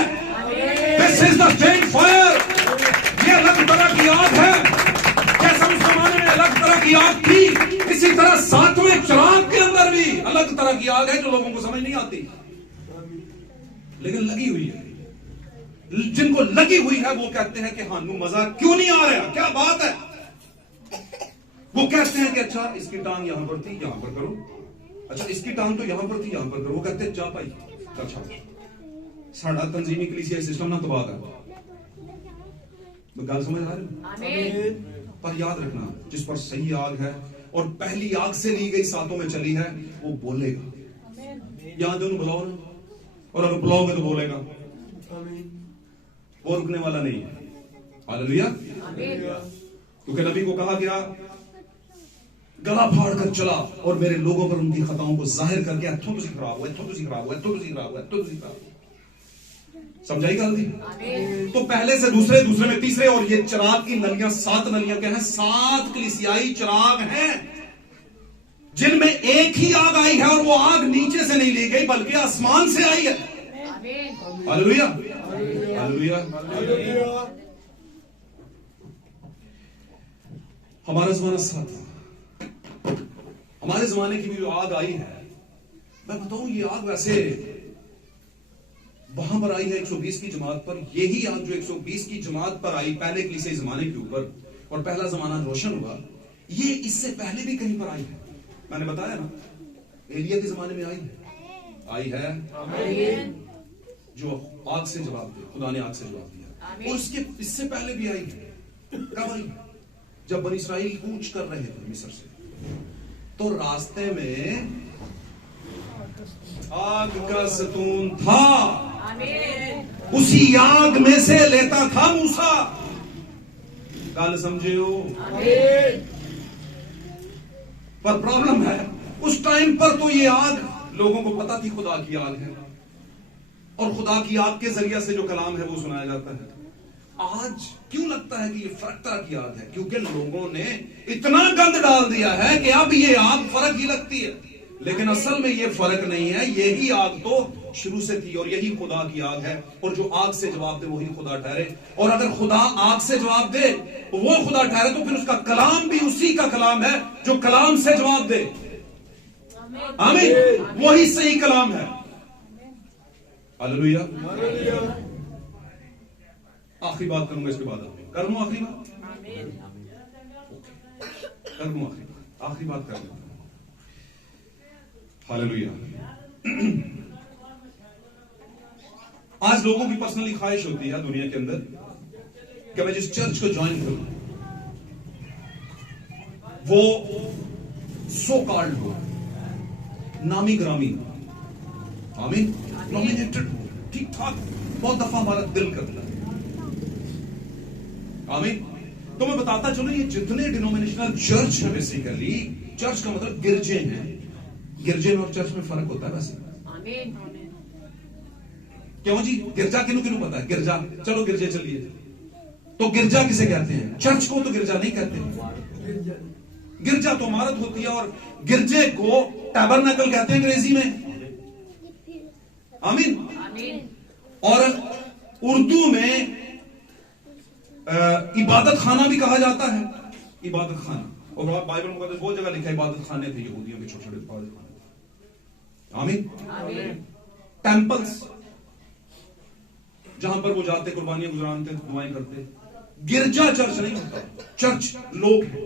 This is the change fire. ये अलग तरह की आग है। जैसे उस जमाने में अलग तरह की आग थी, इसी तरह सातवें चिराग के अंदर भी अलग तरह की आग है जो लोगों को समझ नहीं आती, लेकिन लगी हुई है। जिनको लगी हुई है वो कहते हैं कि हाँ नू मजा क्यों नहीं आ रहा, क्या बात है। वो कहते हैं कि अच्छा इसकी टांग यहां पर थी, यहां पर करो, अच्छा इसकी टांग तो यहां पर थी, यहां पर करो। वो कहते हैं जा पाई, अच्छा साड़ा तंजीमी कलीसिया सिस्टम ना तबाह कर। गल समझ आ रही? पर याद रखना, जिस पर सही आग है और पहली आग से ली गई सातों में चली है, वो बोलेगा। यहां तो बुलाओ ना, और अगर बुलाओगे तो बोलेगा, वो रुकने वाला नहीं है। हालेलुया। क्योंकि नबी को कहा गया गला फाड़ कर चला और मेरे लोगों पर उनकी खताओं को जाहिर करके इत्थों तुसी खराब हुआ, इत्थों तुसी खराब हुआ, इत्थों तुसी खराब हुआ, इत्थों तुसी खराब हुआ। समझाई गल थी? तो पहले से दूसरे, दूसरे में तीसरे, और ये चिराग की नलियां 7 नलियां क्या हैं? 7 कलीसियाई चिराग हैं जिनमें एक ही आग आई है, और वो आग नीचे से नहीं ली गई बल्कि आसमान से आई है। Hallelujah, hallelujah. हमारा जमाना साथ था। हमारे जमाने की भी जो आग आई है, मैं बताऊं ये आग वैसे वहां पर आई है 120 की जमात पर। यही आग जो 120 की जमात पर आई पहले कलीसियाई जमाने के ऊपर, और पहला जमाना रोशन हुआ, ये इससे पहले भी कहीं पर आई है। मैंने बताया ना, एलिया के जमाने में आई है, जो आग से जवाब दिया, खुदा ने आग से जवाब दिया। और इससे पहले भी आई है। कब आई? जब बनी इस्राएल कूच कर रहे थे मिस्र से, तो रास्ते में आग का सतून था। उसी आग में से लेता था मूसा। गल समझे हो? पर प्रॉब्लम है, उस टाइम पर तो ये आग लोगों को पता थी खुदा की आग है, और खुदा की आग के जरिए से जो कलाम है वो सुनाया जाता है। आज क्यों लगता है कि ये फर्क तरह की आग है? क्योंकि लोगों ने इतना गंद डाल दिया है कि अब ये आग फर्क ही लगती है, लेकिन असल में ये फर्क नहीं है। यही आग तो शुरू से थी और यही खुदा की आग है, और जो आग से जवाब दे वही खुदा ठहरे। और अगर खुदा आग से जवाब दे वो खुदा ठहरे, तो फिर उसका कलाम भी उसी का कलाम है जो कलाम से जवाब दे। आमीन, वही सही कलाम है। हालेलुया। आखिरी बात करूंगा, इसके बाद कर लूं आखिरी बात, कर लूं आखिरी बात कर लूं। हालेलुया। आज लोगों की पर्सनली ख्वाहिश होती है दुनिया के अंदर कि मैं जिस चर्च को ज्वाइन करूं वो सो कॉल्ड हो, नामी ग्रामी, आमीन, नॉमिनेटेड हो, ठीक ठाक। बहुत दफा हमारा दिल करता है, आमीन। तो मैं बताता चलूं, ये जितने डिनोमिनेशनल चर्च है, बेसिकली चर्च का मतलब गिरजे हैं। गिरजे में और चर्च में फर्क होता है वैसे। क्यों जी? गिरजा किन्हों किन्हों पता है? गिरजा, चलो गिरजे चलिए। तो गिरजा किसे कहते हैं? चर्च को तो गिरजा नहीं कहते। गिरजा तो इमारत होती है, और गिरजे को टैबरनेकल कहते हैं अंग्रेजी में, आमीन। और उर्दू में इबादत खाना भी कहा जाता है, इबादत खाना। और बाइबल में बहुत जगह लिखा है इबादत खाने थे यहूदियों के, छोटे छोटे इबादत खाने, आमीन। टेंपल्स, जहां पर वो जाते, कुर्बानियां गुजरानते, दुआएं करते। गिरजा चर्च नहीं होता। चर्च लोग हैं,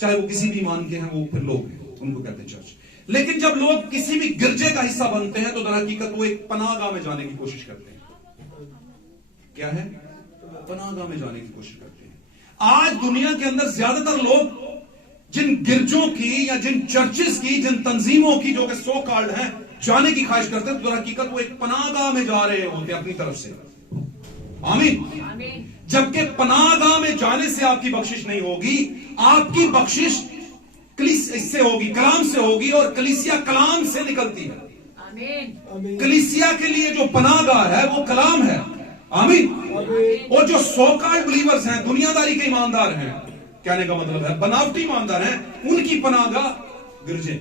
चाहे वो किसी भी ईमान के हैं, वो फिर लोग हैं, उनको कहते हैं चर्च। लेकिन जब लोग किसी भी गिरजे का हिस्सा बनते हैं तो दर हकीकत वो एक पनाहगाह में जाने की कोशिश करते हैं। क्या है? पनाहगाह में जाने की कोशिश करते हैं। आज दुनिया के अंदर ज्यादातर लोग जिन गिरजों की या जिन चर्चेस की, जिन तंजीमों की जो कि सो कॉल्ड हैं, जाने की ख्वाहिश करते हैं, तो दर हकीकत वो एक पनाहगाह में जा रहे होते हैं अपनी तरफ से, आमीन। जबकि पनाहगाह में जाने से आपकी बख्शिश नहीं होगी, आपकी बख्शिश इससे होगी, कलाम से होगी, और कलीसिया कलाम से निकलती है। कलीसिया के लिए जो पनाहगाह है वो कलाम है, आमीन। और जो सो कॉल्ड बिलीवर्स हैं, दुनियादारी के ईमानदार हैं, कहने का मतलब है बनावटी ईमानदार हैं, उनकी पनाहगाह गिरजे।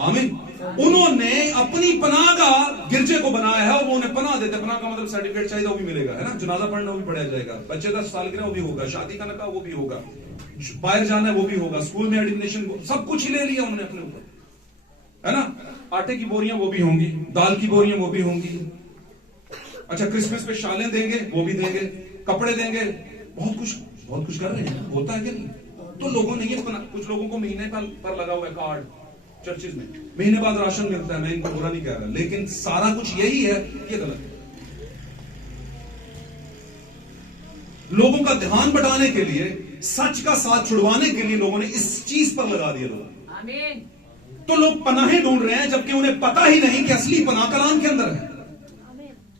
आमीन। उन्होंने अपनी पनाहगाह गिरजे को बनाया है और वो उन्हें पनाह देते। पनाह का मतलब सर्टिफिकेट चाहिए वो भी मिलेगा, है ना। जनाजा पढ़ना वो भी पढ़ाया जाएगा, बच्चे 10 साल के वो भी होगा, शादी का नकाह वो भी होगा, बाहर जाना है वो भी होगा, स्कूल में एडमिशन, सब कुछ ही ले लिया उन्होंने अपने ऊपर, है ना। आटे की बोरियां वो भी होंगी, दाल की बोरियां वो भी होंगी। अच्छा, क्रिसमस पे शालें देंगे वो भी देंगे, कपड़े देंगे, बहुत कुछ कर रहे हैं, होता है कि नहीं। तो लोगों ने ये कुछ लोगों को महीने पर लगा हुआ है कार्ड चर्चिज में, महीने बाद राशन मिलता है। मैं इनको बुरा नहीं कह रहा, लेकिन सारा कुछ यही है, ये गलत है। लोगों का ध्यान बढ़ाने के लिए, सच का साथ छुड़वाने के लिए लोगों ने इस चीज पर लगा दिया लोग। आमीन। तो लोग पनाहें ढूंढ रहे हैं जबकि उन्हें पता ही नहीं कि असली पनाह कलाम के अंदर है।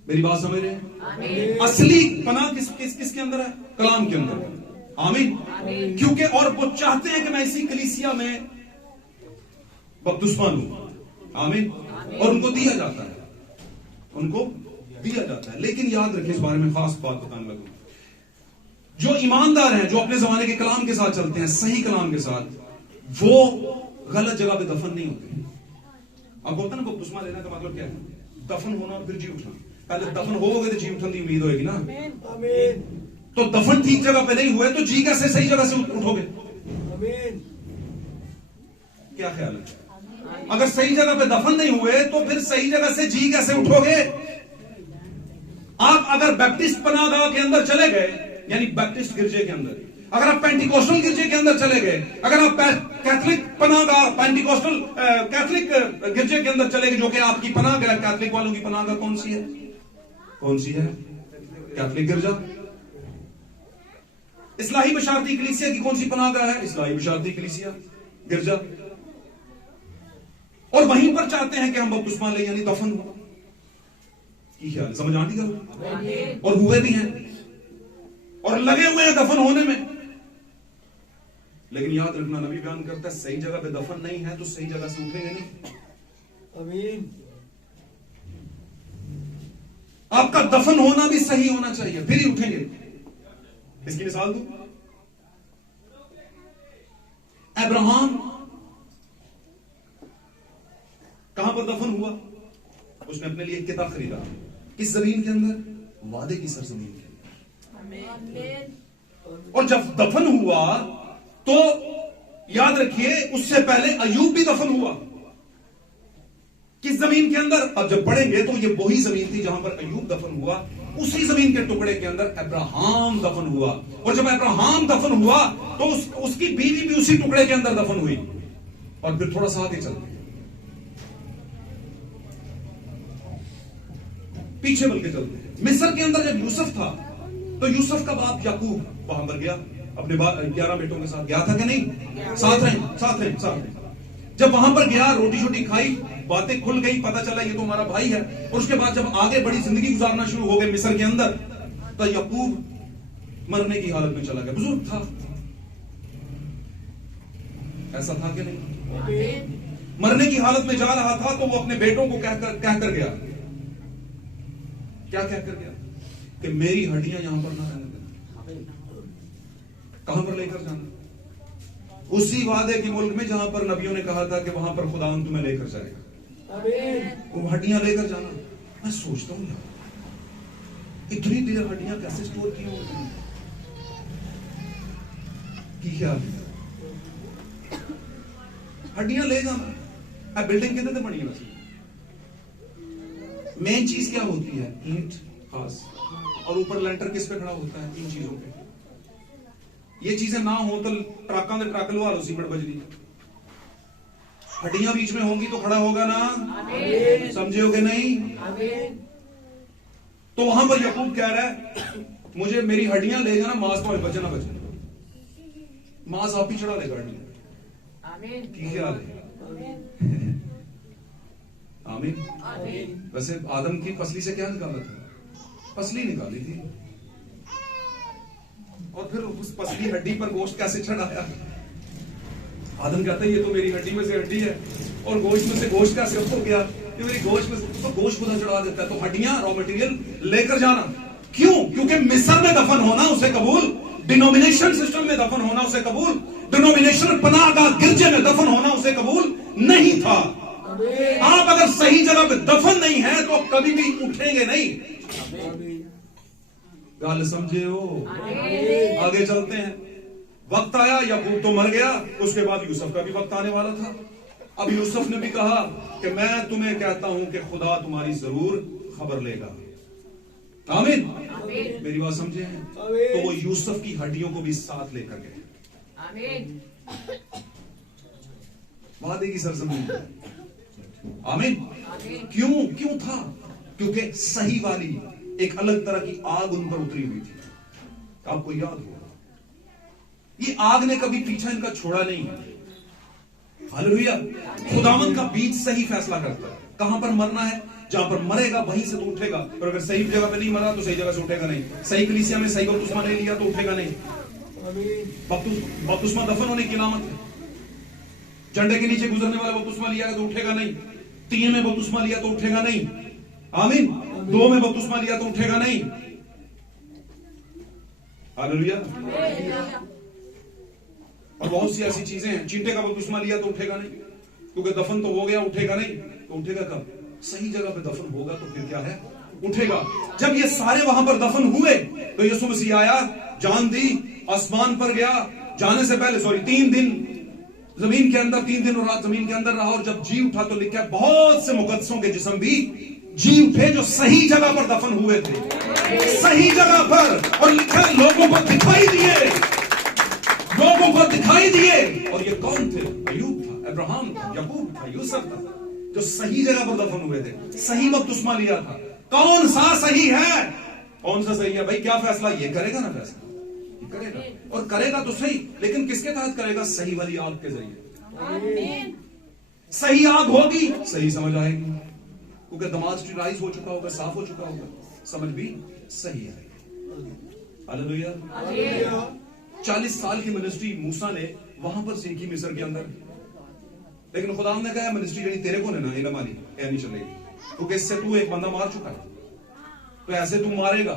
मेरी बात समझ रहे हैं? असली पनाह किसके अंदर है? कलाम के अंदर है। आमीन। क्योंकि और वो चाहते हैं कि मैं इसी कलीसिया में बपतिस्मा लूं। आमीन। और उनको दिया जाता है, उनको दिया जाता है। लेकिन याद रखें, इस बारे में खास बात बताने लगूं, जो ईमानदार हैं, जो अपने जमाने के कलाम के साथ चलते हैं, सही कलाम के साथ, वो गलत जगह पे दफन नहीं होते। अब होता ना बपतिस्मा लेने का मतलब क्या है? दफन होना और फिर जी उठना। पहले दफन होगे तो जी उठने की उम्मीद होगी ना। आमीन। तो दफन ठीक जगह पे नहीं हुए तो जी कैसे सही जगह से उठोगे? आमीन। क्या ख्याल है? अगर सही जगह पे दफन नहीं हुए तो फिर सही जगह से जी कैसे उठोगे? आप अगर बैप्टिस्ट पनाहगाह के अंदर चले गए, यानी बैप्टिस्ट गिरजे के अंदर, अगर आप पेंटिकोस्टल गिरजे के अंदर चले गए, अगर आप कैथलिक पनाहगाह, पेंटिकोस्टल कैथलिक गिरजे के अंदर चले गए, जो कि आपकी पनाहगाह, कैथलिक वालों की पनाहगाह कौन सी है? कौन सी है? कैथलिक गिरजा। इस्लाही बशारती कलीसिया की कौन सी पनाहगाह है? इस्लाही बशारती कलीसिया गिरजा। और वहीं पर चाहते हैं कि हम बपतिस्मा ले, यानी दफन हो। की ख्याल समझ आती करो? और हुए भी हैं और लगे हुए हैं दफन होने में। लेकिन याद रखना, नबी बयान करता है सही जगह पे दफन नहीं है तो सही जगह से उठेंगे नहीं। आमीन। आपका दफन होना भी सही होना चाहिए, फिर ही उठेंगे। इसकी मिसाल दूं, अब्राहम कहां पर दफन हुआ? उसने अपने लिए एक किताब खरीदा। किस जमीन के अंदर? वादे की सरजमीन के अंदर। और जब दफन हुआ तो याद रखिए, उससे पहले अयूब भी दफन हुआ। किस जमीन के अंदर? अब जब पढ़ेंगे तो ये वही जमीन थी जहां पर अयूब दफन हुआ। उसी जमीन के टुकड़े के अंदर अब्राहम दफन हुआ। और जब अब्राहम दफन हुआ तो उसकी बीवी भी उसी टुकड़े के अंदर दफन हुई। और फिर थोड़ा सा आगे चलते, पीछे बल के चलते हैं। मिस्र के अंदर जब यूसुफ था तो यूसुफ का बाप याकूब वहां पर गया, अपने 11 बेटों के साथ गया था कि नहीं? साथ रहे। जब वहां पर गया, रोटी शोटी खाई, बातें खुल गई, पता चला ये तो हमारा भाई है। और उसके बाद जब आगे बड़ी जिंदगी गुजारना शुरू हो गए मिस्र के अंदर, तो याकूब मरने की हालत में चला गया। बुजुर्ग था, ऐसा था कि नहीं? मरने की हालत में जा रहा था तो वो अपने बेटों को कहकर गया, क्या कहकर गया? कि मेरी हड्डियां यहां पर ना रहने देना। कहां पर लेकर जाना? उसी वादे के मुल्क में जहां पर नबियों ने कहा था कि वहां पर खुदावंद तुम्हें लेकर जाएगा। वो हड्डियां लेकर जाना। मैं सोचता हूं यार, इतनी देर हड्डियां कैसे स्टोर की होगी? क्या हड्डियां ले जाना। बिल्डिंग कितने से बनी है? वैसे मेन चीज क्या होती है? ईंट, खास, और ऊपर लेंटर किस पे खड़ा होता है? इन चीजों पे। ये चीजें ना हो तो ट्रकों से ट्रक लवा लो, सीमेंट बजरी। हड्डियां बीच में होंगी तो खड़ा होगा ना? समझे हो कि नहीं? तो वहां पर याकूब कह रहा है, मुझे मेरी हड्डियां ले जाना, मांस तो बचे ना बचे, मांस आप ही चढ़ा देगा हड्डियां। की ख्याल है? आमीन। वैसे आदम की पसली से क्या निकाला था? पसली निकाली थी। और फिर उस पसली हड्डी पर गोश्त कैसे चढ़ाया? आदम कहता है ये तो मेरी हड्डी में से हड्डी है, और गोश्त में से गोश्त कैसे हो गया? ये मेरी गोश्त में तो गोश्त खुदा चढ़ा देता है। तो हड्डियां, रॉ मटेरियल लेकर जाना। क्यों? क्योंकि मिस्र में दफन होना उसे कबूल, डिनोमिनेशन सिस्टम में दफन होना उसे कबूल, डिनोमिनेशन पनाहगाह गिरजे में दफन होना उसे कबूल नहीं था। आप अगर सही जगह पे दफन नहीं है तो कभी भी उठेंगे नहीं। गल समझे हो? आगे चलते हैं। वक्त आया, याकूब तो मर गया, उसके बाद यूसुफ का भी वक्त आने वाला था। अब यूसुफ ने भी कहा कि मैं तुम्हें कहता हूं कि खुदा तुम्हारी जरूर खबर लेगा। आमीन। मेरी बात समझे? तो वो यूसुफ की हड्डियों को भी साथ लेकर गए। आमीन। वादे की सरजमीन में। आमीन। क्यों था? क्योंकि सही वाली एक अलग तरह की आग उन पर उतरी हुई थी। आपको याद होगा, ये आग ने कभी पीछा इनका छोड़ा नहीं है। हालेलुया। खुदावंद का बीज सही फैसला करता है कहां पर मरना है। जहां पर मरेगा वहीं से तो उठेगा, और अगर सही जगह पे नहीं मरा तो सही जगह से उठेगा नहीं। सही कलीसिया में सही बपतिस्मा नहीं लिया तो उठेगा नहीं। बपतिस्मा दफन होने की अलामत है। झंडे के नीचे गुजरने वाला बपतिस्मा लिया है तो उठेगा नहीं। 3 में बपतिस्मा लिया तो उठेगा नहीं। आमीन। 2 में बपतिस्मा लिया तो उठेगा नहीं। हालेलुया। और बहुत सी ऐसी चीजें हैं, चींटे का बपतिस्मा लिया तो उठेगा नहीं, क्योंकि दफन तो हो गया, उठेगा नहीं। तो उठेगा कब? सही जगह पे दफन होगा तो फिर क्या है? उठेगा। जब ये सारे वहां पर दफन हुए तो यीशु मसीह आया, जान दी, आसमान पर गया। जाने से पहले 3 दिन जमीन के अंदर, 3 दिन और रात जमीन के अंदर रहा, और जब जी उठा तो लिखा है बहुत से मुकद्दसों के जिस्म भी जी उठे जो सही जगह पर दफन हुए थे। सही जगह पर। और लिखा है लोगों को दिखाई दिए, लोगों को दिखाई दिए। और ये कौन थे? अय्यूब था, अब्राहम था, याकूब था, यूसुफ था, जो सही जगह पर दफन हुए थे, सही बपतिस्मा लिया था। कौन सा सही है? कौन सा सही है भाई? क्या फैसला? ये करेगा ना फैसला, ये करेगा, और करेगा तो सही, लेकिन किसके तहत करेगा? सही वाली आग के जरिए। सही आग होगी, सही समझ आएगी, क्योंकि दिमाग स्टेरिलाइज हो चुका होगा, साफ हो चुका होगा, समझ भी सही आएगी। हालेलुया। 40 साल की मिनिस्ट्री मूसा ने वहां पर सीखी मिस्र के अंदर, लेकिन खुदा ने कहा मिनिस्ट्री जड़ी तेरे को ना इलम वाली नहीं चलेगी, क्योंकि इससे तू एक बंदा मार चुका है, तो ऐसे तू मारेगा,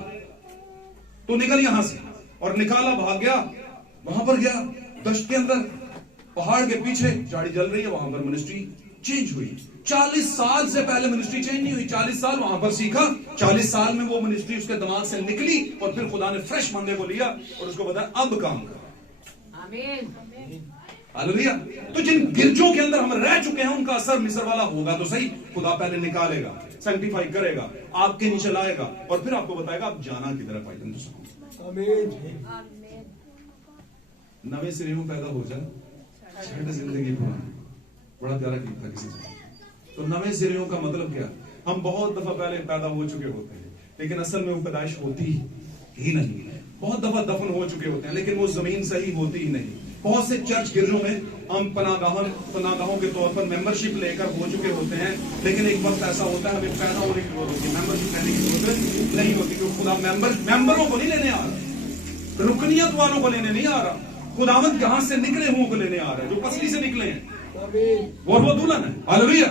तो निकल यहां से। और निकाला, भाग गया, वहां पर गया दश्त के अंदर, पहाड़ के पीछे झाड़ी जल रही है, वहां पर मिनिस्ट्री चेंज हुई। 40 साल से पहले मिनिस्ट्री चेंज नहीं हुई। 40 साल वहां पर सीखा, 40 साल में वो मिनिस्ट्री उसके दिमाग से निकली, और फिर खुदा ने फ्रेश बंदे को लिया और उसको बताया अब काम कर। आमीन। हालेलुया। तो जिन गिरजों के अंदर हम रह चुके हैं उनका असर मिस्र वाला होगा तो सही। खुदा पहले निकालेगा, सैंक्टिफाई करेगा, आपके नीचे लाएगा, और फिर आपको बताएगा आप जाना किधर है। नवे सिरे में पैदा हो जाए, छठे जिंदगी पुरानी। बड़ा प्यारा गीत था किसी से। तो नवे सिरों का मतलब क्या? हम बहुत दफा पहले पैदा हो चुके होते हैं, लेकिन असल में वो पैदाइश होती ही नहीं है। बहुत दफा दफन हो चुके होते हैं, लेकिन वो जमीन सही होती ही नहीं। बहुत से चर्च गिरजों में हम पनागाहों के तौर पर मेंबरशिप लेकर हो चुके होते हैं, लेकिन एक वक्त ऐसा होता है हमें पैदा होने की जरूरत होती है, मेंबरशिप लेने की जरूरत नहीं होती, क्योंकि खुदा मेंबरों को नहीं लेने आ रहा, रुकनियत वालों को लेने नहीं आ रहा। खुदावंद जहां से निकले हुओं को लेने आ रहा है, जो पसली से निकले हैं, वो दुल्हन है। हालेलुया।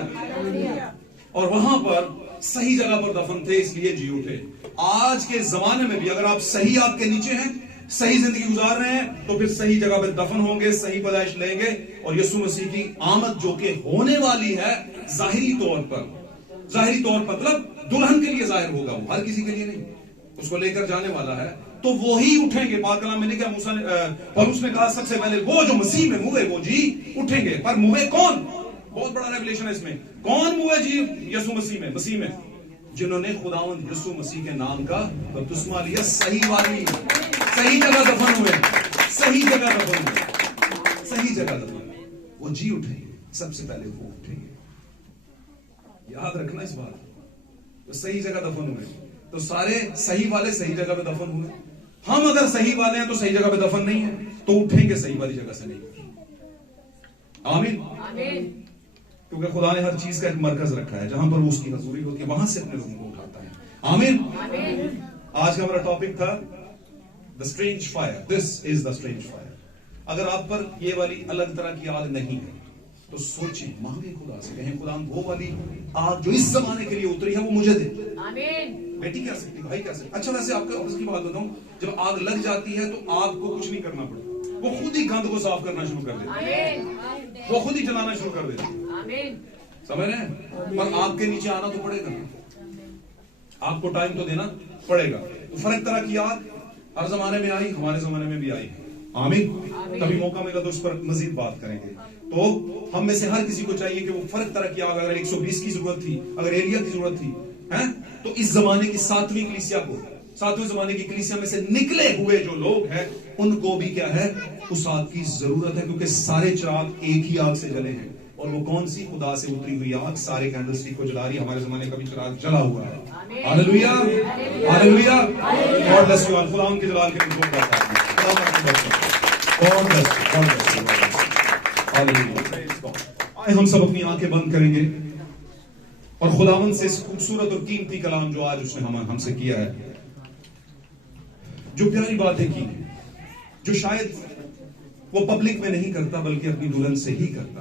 और वहां पर सही जगह पर दफन थे, इसलिए जी उठे। आज के जमाने में भी अगर आप सही आपके नीचे हैं, सही जिंदगी गुजार रहे हैं, तो फिर सही जगह पे दफन होंगे, सही पैदाइश लेंगे, और यीशु मसीह की आमद जो कि होने वाली है जाहिरी तौर पर मतलब दुल्हन के लिए जाहिर होगा, वो हर किसी के लिए नहीं, उसको लेकर जाने वाला है, तो वो ही उठेंगे। पाक कलाम में लिखा, मूसा ने पौलुस ने कहा सबसे पहले वो जो मसीह में मुए वो जी उठेंगे। पर मुए कौन? बहुत बड़ा रेवलेशन है इसमें। कौन मुए जी यीशु मसीह में? जिन्होंने खुदावंद यीशु मसीह के नाम का बपतिस्मा लिया, सही वाली, सही जगह दफन हुए, सही जगह दफन, वो जी उठेंगे, सबसे पहले वो उठेंगे। याद रखना इस बात, तो सही जगह दफन हुए, तो सारे सही वाले सही जगह पे दफन हुए। हम अगर सही वाले हैं तो सही जगह पे दफन नहीं है, तो उठेंगे सही वाली जगह से नहीं। आमीन। क्योंकि खुदा ने हर चीज का एक मरकज रखा है, जहां पर उसकी हजूरी होती है वहां से अपने लोगों को उठाता है। आमीन। आज का हमारा टॉपिक था the strange fire. This is the strange fire. अगर आप पर ये वाली अलग तरह की आग नहीं है तो सोचें, मांगे खुदा से, कहें खुदा वो वाली आग जो इस जमाने के लिए उतरी है वो मुझे दे। आमीन। बेटी क्या सकती, भाई क्या सकती। अच्छा वैसे आपको उसकी बात बताऊं, जब आग लग जाती है तो आग को कुछ नहीं करना पड़ता, वो खुद ही गंद को साफ करना शुरू कर देती है, वो खुद ही जलाना शुरू कर देती है। समझ रहे हैं? पर आग के नीचे आना तो पड़ेगा, आपको टाइम तो देना पड़ेगा। तो फर्क तरह की आग हर जमाने में आई, हमारे जमाने में भी आई। आमीन। कभी मौका मिला तो उस पर मजीद बात करेंगे। तो हम में से हर किसी को चाहिए कि वो फर्क तरह की आग, अगर 120 की जरूरत थी, अगर एलिया की जरूरत थी, हैं, तो इस जमाने की 7वीं कलीसिया को, 7वें जमाने की कलीसिया में से निकले हुए जो लोग हैं उनको भी क्या है, उस आग की जरूरत है, क्योंकि सारे चिराग एक ही आग से जले हैं। और वो कौन सी? खुदा से उतरी हुई आग सारे कैंडलस्टिक को जला रही है। हमारे जमाने का भी चिराग जला हुआ है। Hallelujah, hallelujah. God bless you all. खुदा उनके जलाल के लिए दुआ करता हूं। खुदा आपको बख्शे। God bless you, God bless you. Hallelujah. आए हम सब अपनी आंखें बंद करेंगे और खुदावंद से इस खूबसूरत और कीमती कलाम जो आज उसने हमसे किया है, जो प्यारी बातें की, जो शायद वो पब्लिक में नहीं करता बल्कि अपनी दुल्हन से ही करता,